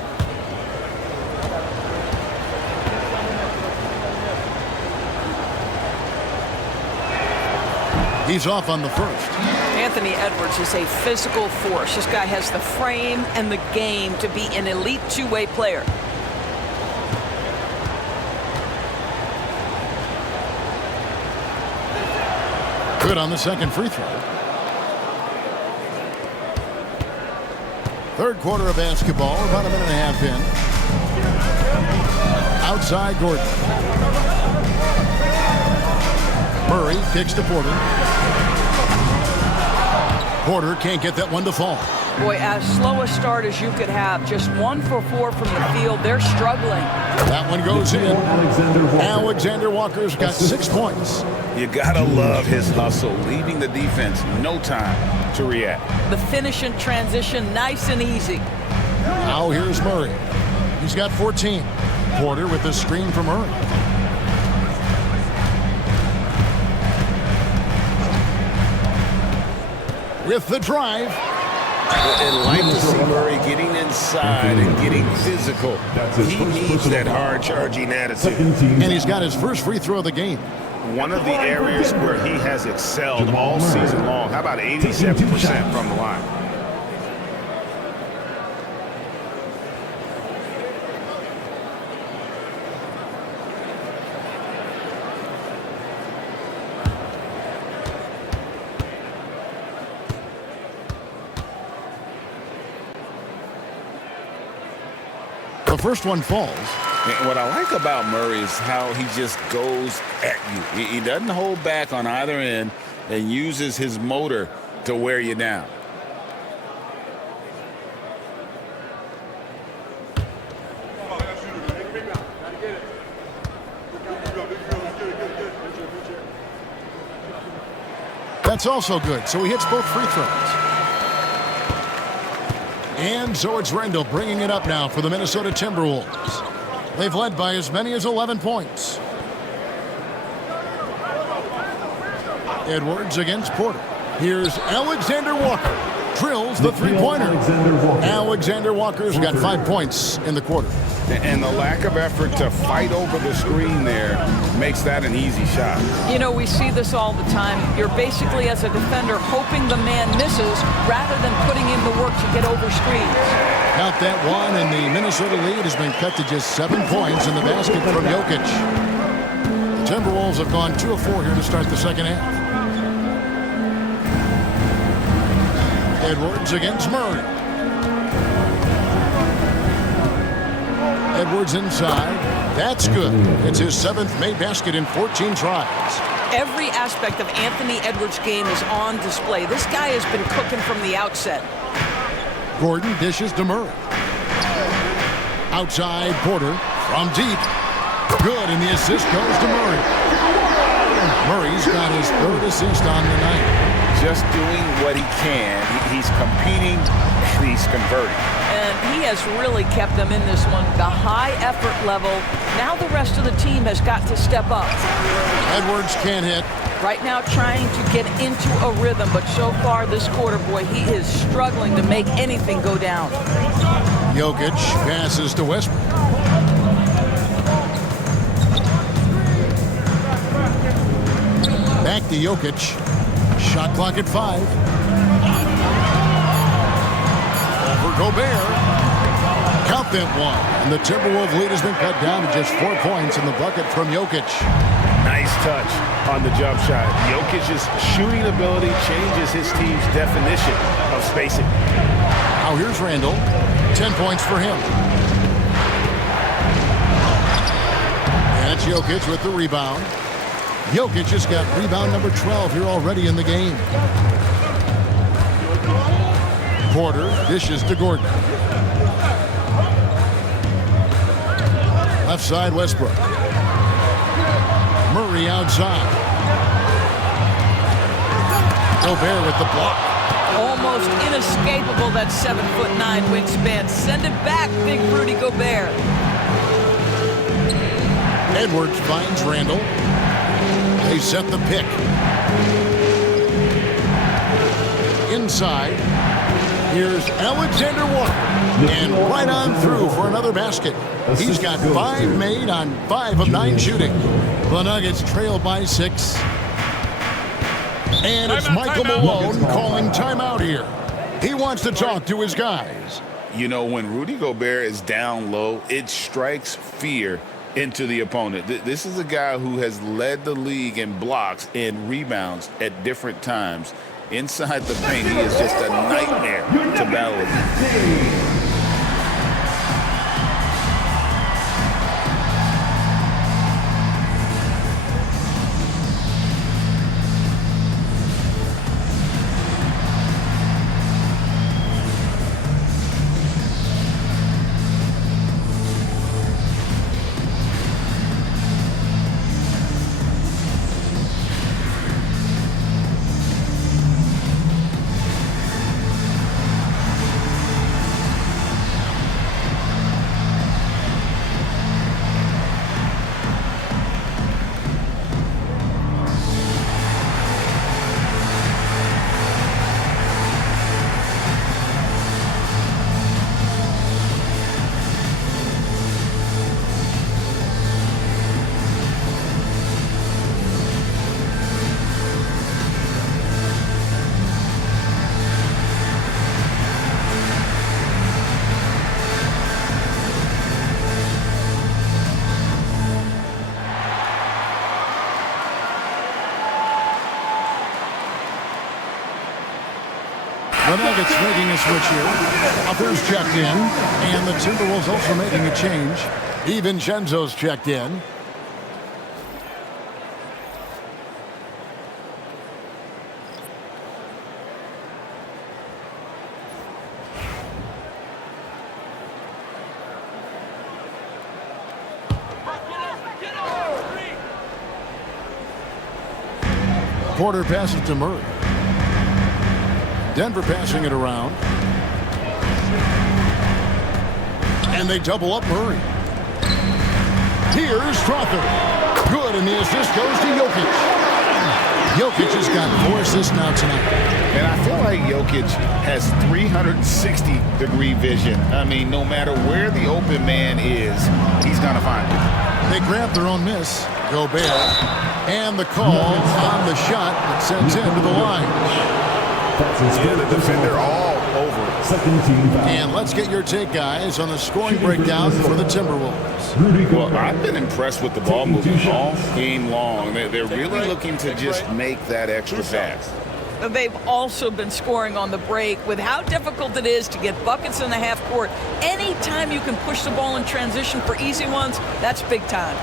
He's off on the first. Anthony Edwards is a physical force. This guy has the frame and the game to be an elite two-way player. Good on the second free throw. Third quarter of basketball, about a minute and a half in. Outside Gordon. Murray kicks to Porter. Porter can't get that one to fall. Boy, as slow a start as you could have. Just 1 for 4 from the field. They're struggling. That one goes in. Alexander Walker's got 6 points. You gotta love his hustle, leaving the defense no time to react. The finish and transition, nice and easy. Now here's Murray. He's got 14. Porter with the screen from Murray. With the drive. And like to see Murray getting inside and getting physical. He needs that hard-charging attitude. And he's got his first free throw of the game. One of the areas where he has excelled all season long. How about 87% from the line? The first one falls. And what I like about Murray is how he just goes at you. He doesn't hold back on either end and uses his motor to wear you down. That's also good. So he hits both free throws. And so it's Randall bringing it up now for the Minnesota Timberwolves. They've led by as many as 11 points. Edwards against Porter. Here's Alexander Walker. Drills the three-pointer. Alexander Walker's got 5 points in the quarter. And the lack of effort to fight over the screen there makes that an easy shot. You know, we see this all the time. You're basically, as a defender, hoping the man misses rather than putting in the work to get over screens. Count that one, and the Minnesota lead has been cut to just 7 points in the basket from Jokic. The Timberwolves have gone 2 of 4 here to start the second half. Edwards against Murray. Edwards inside. That's good. It's his 7th made basket in 14 tries. Every aspect of Anthony Edwards' game is on display. This guy has been cooking from the outset. Gordon dishes to Murray. Outside Porter from deep. Good, and the assist goes to Murray. Murray's got his 3rd assist on the night. Just doing what he can. He's competing, he's converting. And he has really kept them in this one. The high effort level. Now the rest of the team has got to step up. Edwards can't hit. Right now trying to get into a rhythm, but so far this quarter, boy, he is struggling to make anything go down. Jokic passes to Westbrook. Back to Jokic. Shot clock at 5. Over Gobert. Count them one. And the Timberwolves lead has been cut down to just 4 points in the bucket from Jokic. Nice touch on the jump shot. Jokic's shooting ability changes his team's definition of spacing. Now here's Randall. 10 points for him. And it's Jokic with the rebound. Jokic just got rebound number 12 here already in the game. Porter dishes to Gordon. Left side, Westbrook. Murray outside. Gobert with the block. Almost inescapable, that 7'9" wingspan. Send it back, big Rudy Gobert. Edwards finds Randall. They set the pick. Inside, here's Alexander Walker. And right on through for another basket. He's got 5 made on 5 of 9 shooting. The Nuggets trail by 6. And it's Michael Malone calling timeout here. He wants to talk to his guys. You know, when Rudy Gobert is down low, it strikes fear into the opponent. This is a guy who has led the league in blocks and rebounds at different times. Inside the paint, he is just a nightmare to battle with. The Nuggets making a switch here. Uppers checked in, and the Timberwolves also making a change. DiVincenzo's checked in. Porter passes to Murray. Denver passing it around. And they double up Murray. Here's Strawther. Good, and the assist goes to Jokic. Jokic has got 4 assists now tonight. And I feel like Jokic has 360-degree vision. I mean, no matter where the open man is, he's going to find it. They grab their own miss. Gobert. And the call on the shot that sends him to the line. Yeah, the defender all over it. And let's get your take, guys, on the scoring breakdown for the Timberwolves. Well, I've been impressed with the ball movement all game long. They're really looking to just make that extra pass. They've also been scoring on the break with how difficult it is to get buckets in the half court. Anytime you can push the ball in transition for easy ones, that's big time.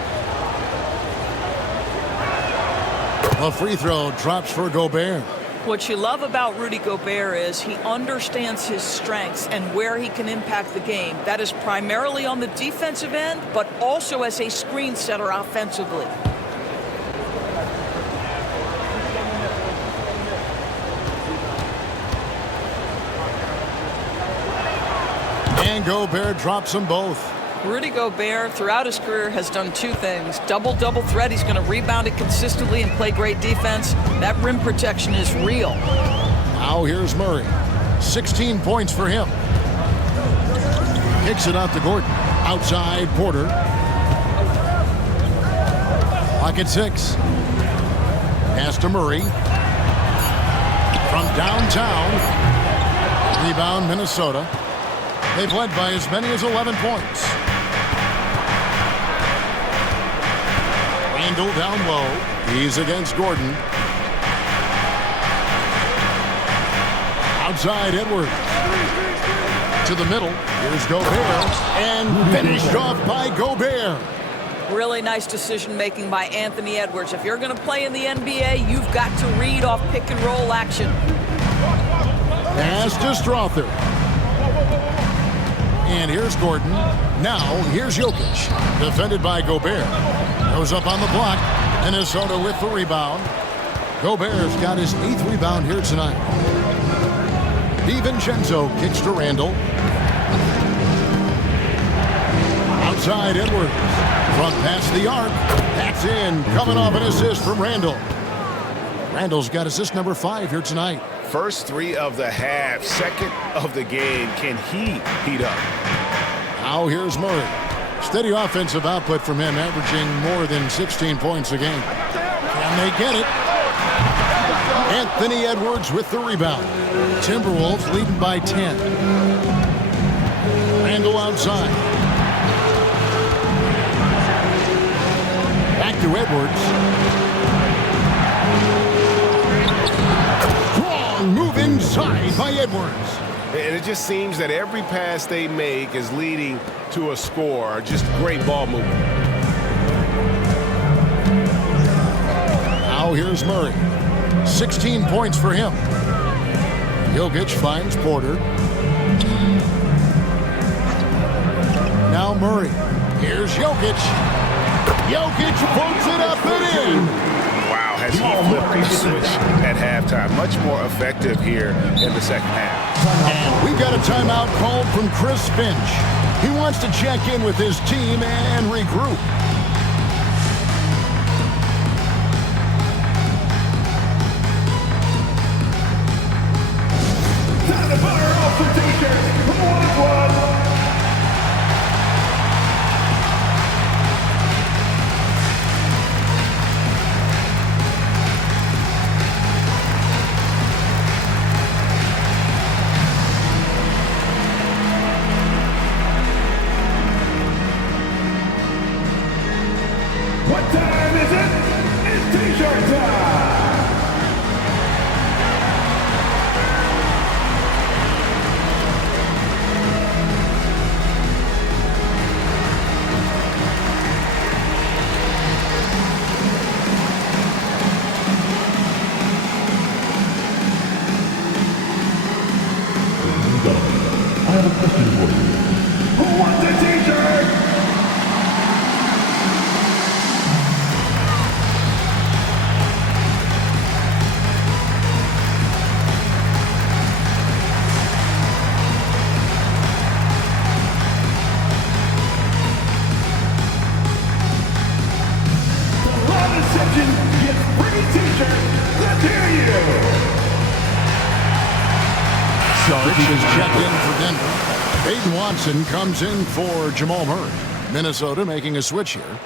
A free throw drops for Gobert. What you love about Rudy Gobert is he understands his strengths and where he can impact the game. That is primarily on the defensive end, but also as a screen setter offensively. And Gobert drops them both. Rudy Gobert, throughout his career, has done 2 things. Double-double threat. He's going to rebound it consistently and play great defense. That rim protection is real. Now here's Murray. 16 points for him. Kicks it out to Gordon. Outside, Porter. Clock at 6. Pass to Murray. From downtown. Rebound, Minnesota. They've led by as many as 11 points. Randall down low. He's against Gordon. Outside, Edwards. To the middle. Here's Gobert. And finished off by Gobert. Really nice decision-making by Anthony Edwards. If you're going to play in the NBA, you've got to read off pick-and-roll action. Pass to Strother. And here's Gordon. Now, here's Jokic. Defended by Gobert. Goes up on the block. Minnesota with the rebound. Gobert's got his 8th rebound here tonight. DiVincenzo kicks to Randall. Outside Edwards. Front past the arc. That's in. Coming off an assist from Randall. Randall's got assist number 5 here tonight. First 3 of the half, second of the game. Can he heat up? Now here's Murray. Steady offensive output from him, averaging more than 16 points a game. Can they get it? Anthony Edwards with the rebound. Timberwolves leading by 10. Randall outside. Back to Edwards. Strong move inside by Edwards. And it just seems that every pass they make is leading to a score. Just great ball movement. Now here's Murray. 16 points for him. Jokic finds Porter. Now Murray. Here's Jokic. Jokic puts it up and in. Wow, has he flipped the switch at halftime. Much more effective here in the second half. And we've got a timeout called from Chris Finch. He wants to check in with his team and regroup. Time to fire off some t-shirts. Come on, squad. What time is it? It's t-shirt time! I have a question for you. Who wants a t-shirt? Is checked in for Denver. Aiden Watson comes in for Jamal Murray. Minnesota making a switch here.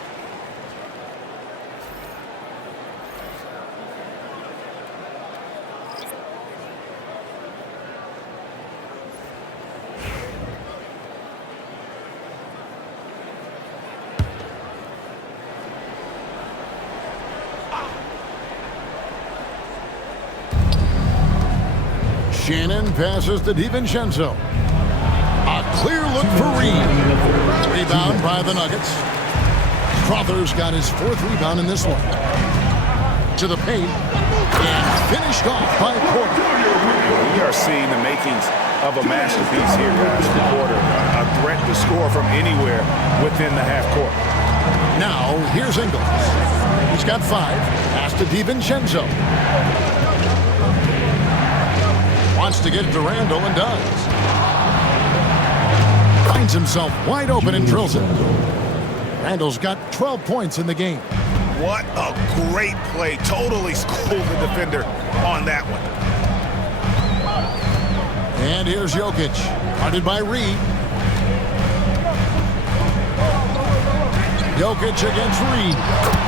Shannon passes to DiVincenzo. A clear look for Reed. Rebound by the Nuggets. Strother's got his 4th rebound in this one. To the paint. And finished off by Porter. We are seeing the makings of a masterpiece here, guys, for Porter. A threat to score from anywhere within the half court. Now, here's Ingles. He's got 5. Pass to DiVincenzo. Wants to get it to Randall and does. Finds himself wide open and drills it. Randall's got 12 points in the game. What a great play. Totally schooled the defender on that one. And here's Jokic. Guarded by Reed. Jokic against Reed.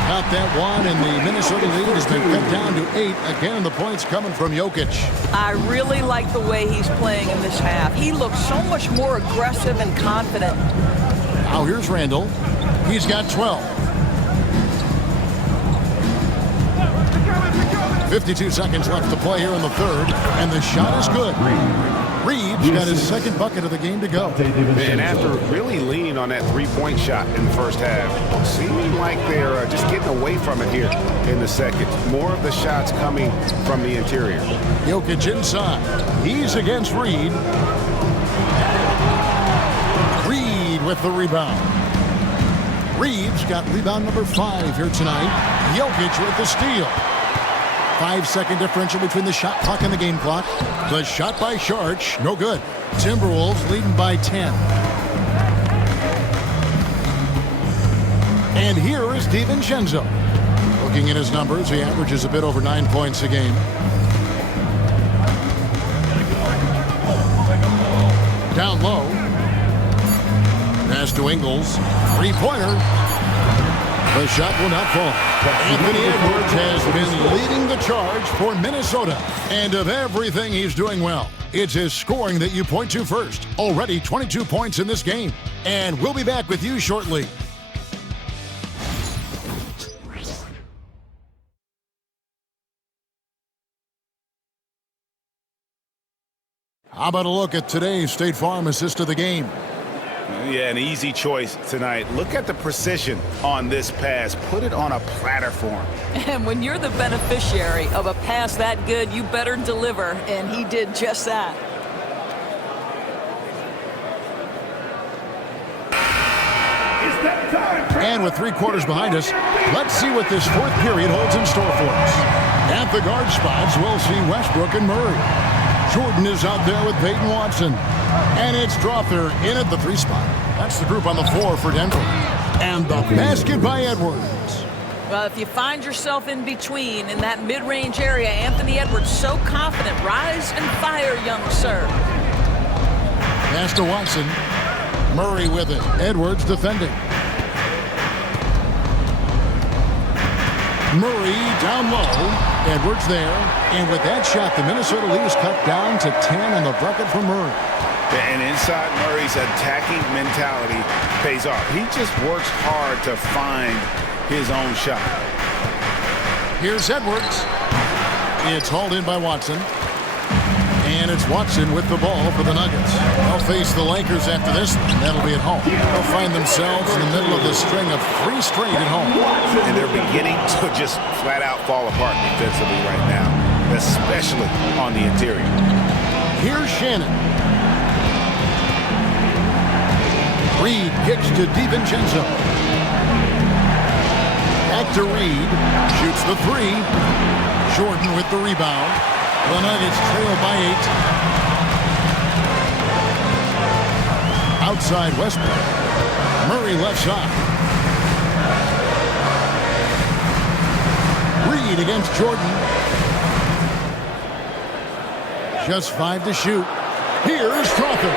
Got that one, and the Minnesota lead has been cut down to 8. Again, the points coming from Jokic. I really like the way he's playing in this half. He looks so much more aggressive and confident. Now here's Randall. He's got 12. 52 seconds left to play here in the third, and the shot is good. Reed's got his second bucket of the game to go. And after really leaning on that three-point shot in the first half, seeming like they're just getting away from it here in the second. More of the shots coming from the interior. Jokic inside. He's against Reed. Reed with the rebound. Reed's got rebound number 5 here tonight. Jokic with the steal. 5-second differential between the shot clock and the game clock. The shot by Sharch, no good. Timberwolves leading by 10. And here is DiVincenzo. Looking at his numbers, he averages a bit over 9 points a game. Down low. Pass to Ingles. Three-pointer. The shot will not fall. Anthony Edwards has been leading the charge for Minnesota. And of everything he's doing well, it's his scoring that you point to first. Already 22 points in this game. And we'll be back with you shortly. How about a look at today's State Farm assist of the game? Yeah, an easy choice tonight. Look at the precision on this pass. Put it on a platter form. And when you're the beneficiary of a pass that good, you better deliver, and he did just that. And with 3 quarters behind us, let's see what this fourth period holds in store for us. At the guard spots, we'll see Westbrook and Murray. Jordan is out there with Peyton Watson. And it's Strother in at the 3 spot. That's the group on the floor for Denver. And the basket by Edwards. Well, if you find yourself in between in that mid-range area, Anthony Edwards so confident. Rise and fire, young sir. Pass to Watson. Murray with it. Edwards defending. Murray down low. Edwards there. And with that shot, the Minnesota lead is cut down to 10 on the bucket for Murray. And inside Murray's attacking mentality pays off. He just works hard to find his own shot. Here's Edwards. It's hauled in by Watson. And it's Watson with the ball for the Nuggets. They'll face the Lakers after this. That'll be at home. They'll find themselves in the middle of the string of 3 straight at home. And they're beginning to just flat out fall apart defensively right now, especially on the interior. Here's Shannon. Reed kicks to DiVincenzo. Back to Reed. Shoots the 3. Jordan with the rebound. The Nuggets trail by 8. Outside Westbrook. Murray left side. Reed against Jordan. Just 5 to shoot. Here's Strother.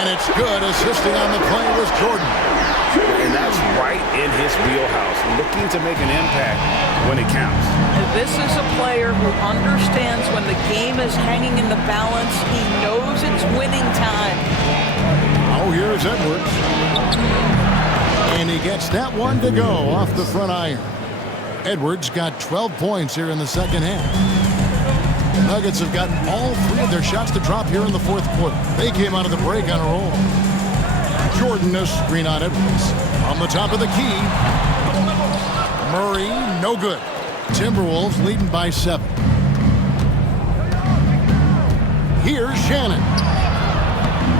And it's good. Assisting on the play was Jordan. And that's right in his wheelhouse, looking to make an impact when it counts. This is a player who understands when the game is hanging in the balance. He knows it's winning time. Oh, here's Edwards. And he gets that one to go off the front iron. Edwards got 12 points here in the second half. The Nuggets have gotten all 3 of their shots to drop here in the fourth quarter. They came out of the break on a roll. Jordan, a screen on Edwards. On the top of the key. Murray, no good. Timberwolves leading by 7. Here's Shannon.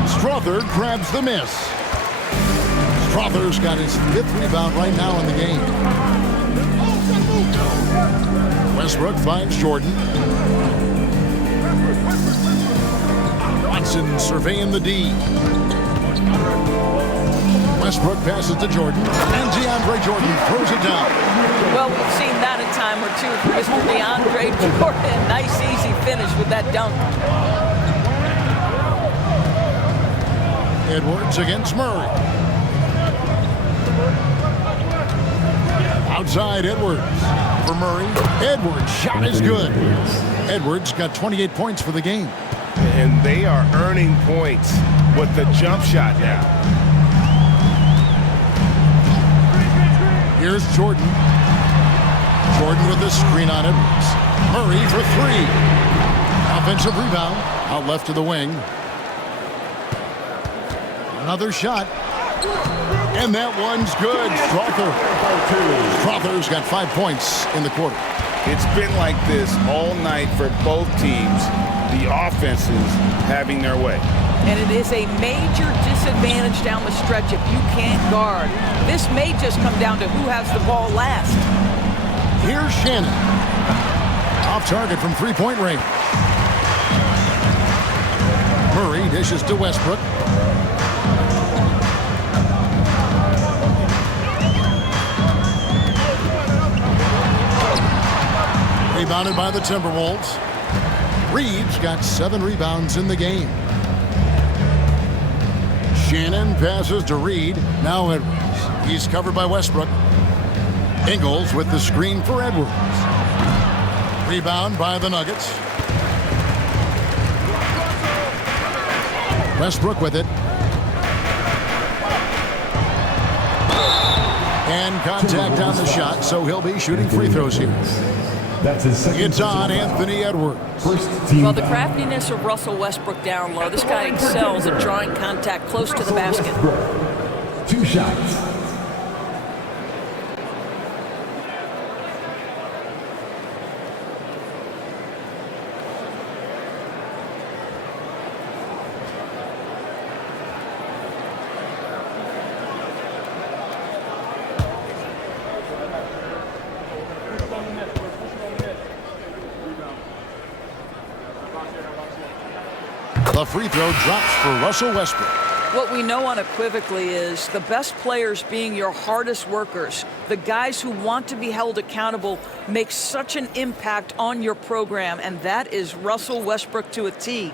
Strother grabs the miss. Strother's got his 5th rebound right now in the game. Westbrook finds Jordan. Watson surveying the D. Westbrook passes to Jordan, and DeAndre Jordan throws it down. Well, we've seen that a time or two for Mr. DeAndre Jordan. Nice, easy finish with that dunk. Edwards against Murray. Outside Edwards for Murray. Edwards' shot is good. Edwards got 28 points for the game. And they are earning points with the jump shot now. Here's Jordan. Jordan with the screen on Edwards. Murray for 3. Offensive rebound. Out left to the wing. Another shot. And that one's good. Strother's got 5 points in the quarter. It's been like this all night for both teams. The offenses having their way. And it is a major disadvantage down the stretch if you can't guard. This may just come down to who has the ball last. Here's Shannon. Off target from three-point range. Murray dishes to Westbrook. Rebounded by the Timberwolves. Reed's got 7 rebounds in the game. Shannon passes to Reed. Now Edwards. He's covered by Westbrook. Ingles with the screen for Edwards. Rebound by the Nuggets. Westbrook with it. And contact on the shot, so he'll be shooting free throws here. That's his second. It's on Anthony Edwards. Well, the craftiness of Russell Westbrook down low. This guy excels at drawing contact close to the basket. 2 shots. The free throw drops for Russell Westbrook. What we know unequivocally is the best players being your hardest workers, the guys who want to be held accountable, make such an impact on your program, and that is Russell Westbrook to a T.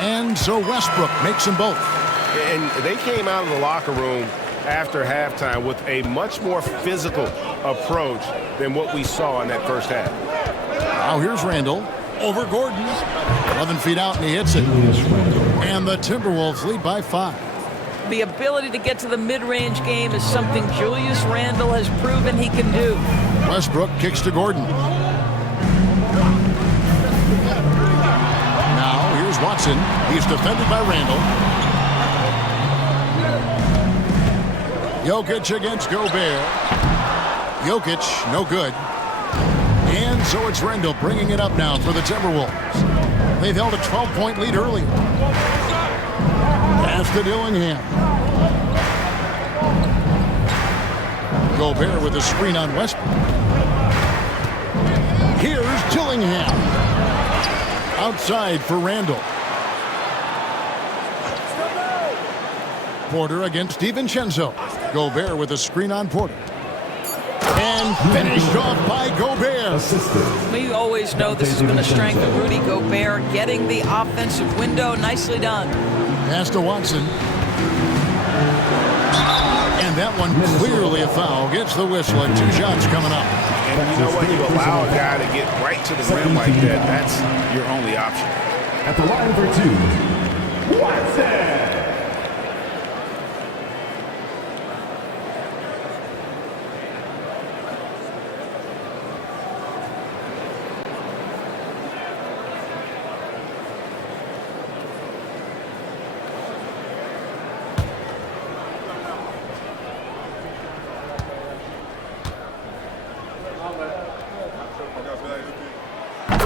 And so Westbrook makes them both. And they came out of the locker room after halftime with a much more physical approach than what we saw in that first half. Now here's Randle over Gordon. 11 feet out and he hits it. And the Timberwolves lead by 5. The ability to get to the mid-range game is something Julius Randle has proven he can do. Westbrook kicks to Gordon. Now here's Watson. He's defended by Randle. Jokic against Gobert. Jokic, no good. And so it's Randle bringing it up now for the Timberwolves. They've held a 12-point lead earlier. Pass to Dillingham. Gobert with a screen on Westbrook. Here's Dillingham. Outside for Randle. Porter against DiVincenzo. Gobert with a screen on Porter. And finished off by Gobert. We always know this has been a strength of Rudy Gobert, getting the offensive window. Nicely done. Pass to Watson. And that one clearly a foul. Gets the whistle and 2 shots coming up. And you know what? You allow a guy to get right to the rim like that. That's your only option. At the line for 2, Watson.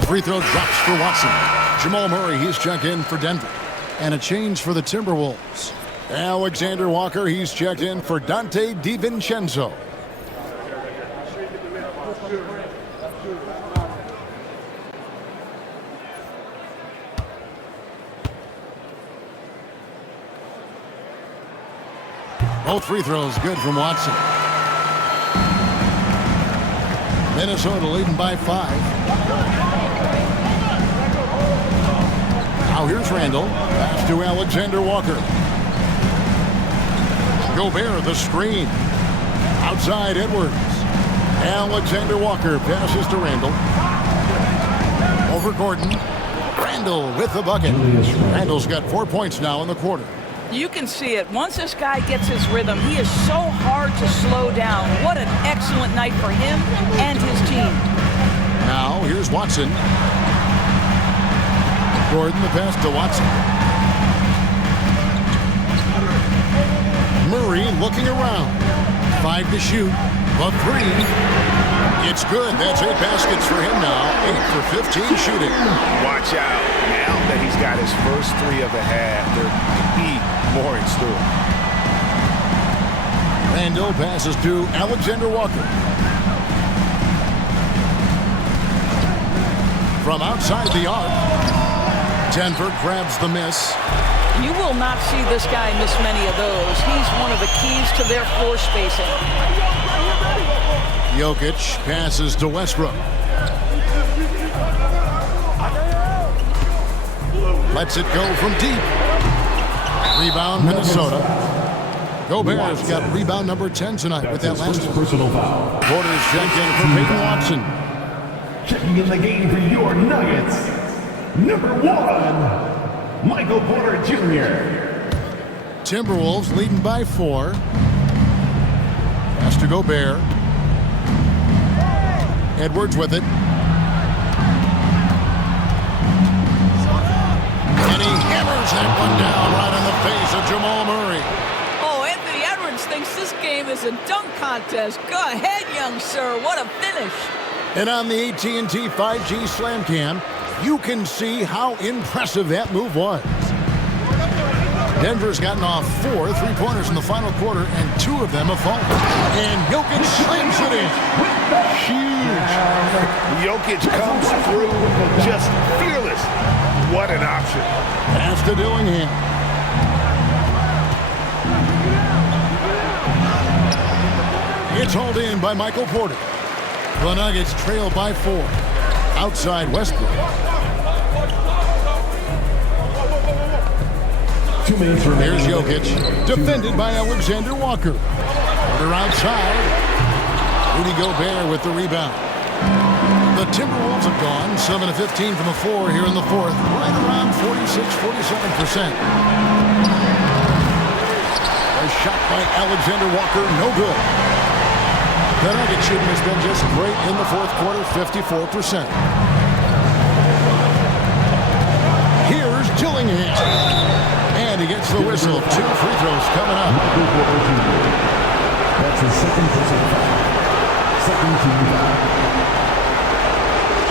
Free throw drops for Watson. Jamal Murray, he's checked in for Denver. And a change for the Timberwolves. Alexander Walker, he's checked in for Dante DiVincenzo. Both free throws good from Watson. Minnesota leading by 5. Now here's Randle. Pass to Alexander Walker. Gobert the screen. Outside Edwards. Alexander Walker passes to Randle. Over Gordon. Randle with the bucket. Randle's got 4 points now in the quarter. You can see it. Once this guy gets his rhythm, he is so hard to slow down. What an excellent night for him and his team. Now, here's Watson. Gordon, the pass to Watson. Murray looking around. 5 to shoot. The 3. It's good. That's 8 baskets for him now. 8 for 15 shooting. Watch out. Now that he's got his first 3 of the half, there could be more in store. Randle passes to Alexander Walker. From outside the arc, Denver grabs the miss. You will not see this guy miss many of those. He's one of the keys to their floor spacing. Jokic passes to Westbrook. Lets it go from deep. Rebound, Minnesota. Gobert's got rebound number 10 tonight with that last one. Personal foul. Porter's checked in for Peyton Watson. Checking in the game for your Nuggets. Number 1, Michael Porter Jr. Timberwolves leading by 4. Pass to Gobert. Edwards with it. And he hammers that one down right in the face of Jamal Murray. Oh, Anthony Edwards thinks this game is a dunk contest. Go ahead, young sir. What a finish. And on the AT&T 5G Slam Cam, you can see how impressive that move was. Denver's gotten off 4 3-pointers in the final quarter, and 2 of them have fallen. And Jokic slams it in. Huge. Jokic comes through just fearless. What an option. Pass to Dillingham. It's hauled in by Michael Porter. The Nuggets trail by 4. Outside Westbrook. 2 minutes remaining. Here's Jokic, defended by Alexander Walker. Porter outside. Rudy Gobert with the rebound. The Timberwolves have gone 7 of 15 from the floor here in the 4th, right around 46-47%. A shot by Alexander Walker, no good. The Nuggets shooting has been just great in the 4th quarter, 54%. Here's Dillingham. And he gets the whistle. 2 free throws coming up. That's his second personal foul. Second team foul.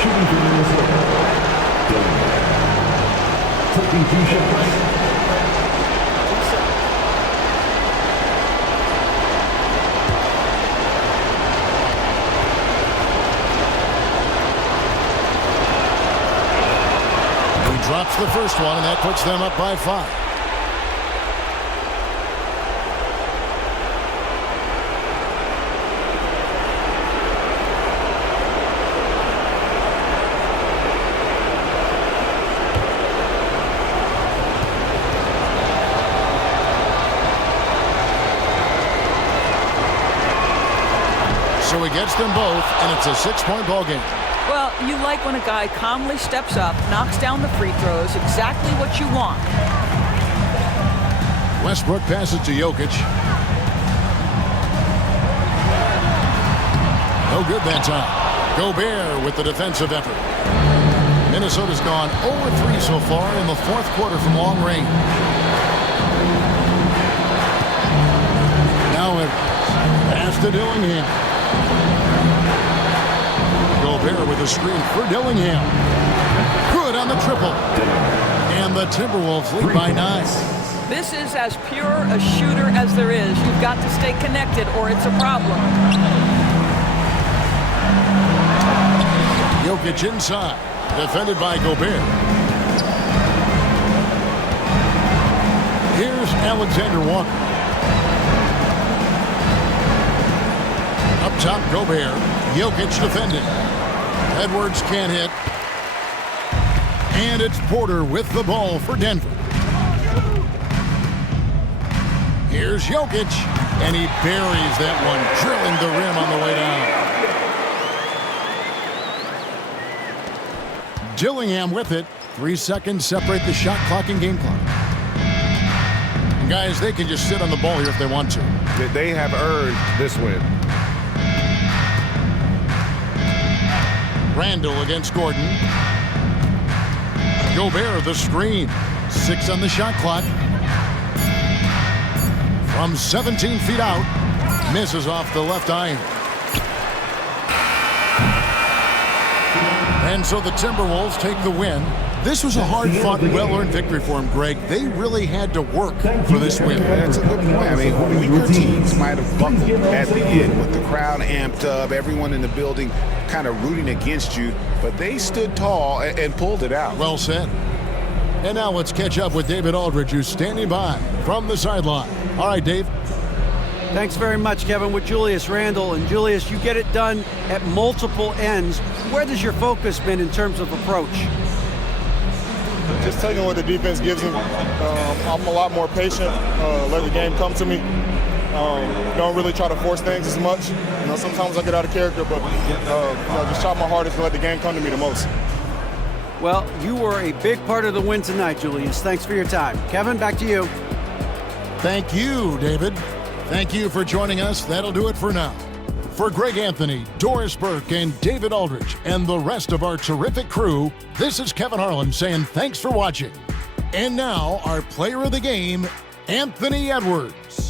Shooting for Minnesota. Taking 2 shots. He drops the first one, and that puts them up by 5. So he gets them both, and it's a 6-point ball game. Well, you like when a guy calmly steps up, knocks down the free throws, exactly what you want. Westbrook passes to Jokic. No good that time. Gobert with the defensive effort. Minnesota's gone 0-3 so far in the 4th quarter from long range. Now it pass to Dillingham. Gobert with a screen for Dillingham. Good on the triple. And the Timberwolves lead by 9. This is as pure a shooter as there is. You've got to stay connected or it's a problem. Jokic inside. Defended by Gobert. Here's Alexander Walker. Up top, Gobert. Jokic defended. Edwards can't hit. And it's Porter with the ball for Denver. Here's Jokic. And he buries that one, drilling the rim on the way down. Dillingham with it. 3 seconds separate the shot clock and game clock. And guys, they can just sit on the ball here if they want to. They have earned this win. Randall against Gordon. Gobert the screen. 6 on the shot clock. From 17 feet out. Misses off the left iron. And so the Timberwolves take the win. This was a hard-fought, well-earned victory for them, Greg. They really had to work for this win. That's a good point. I mean, weaker teams might have buckled at the end with the crowd amped up, everyone in the building kind of rooting against you, but they stood tall and pulled it out. Well said. And now let's catch up with David Aldridge, who's standing by from the sideline. All right, Dave. Thanks very much, Kevin, with Julius Randle. And Julius, you get it done at multiple ends. Where has your focus been in terms of approach? Just taking what the defense gives me. I'm a lot more patient, let the game come to me. Don't really try to force things as much. Sometimes I get out of character, but just try my hardest to let the game come to me the most. Well, you were a big part of the win tonight, Julius. Thanks for your time. Kevin, back to you. Thank you, David. Thank you for joining us. That'll do it for now. For Greg Anthony, Doris Burke, and David Aldridge, and the rest of our terrific crew, this is Kevin Harlan saying thanks for watching. And now, our player of the game, Anthony Edwards.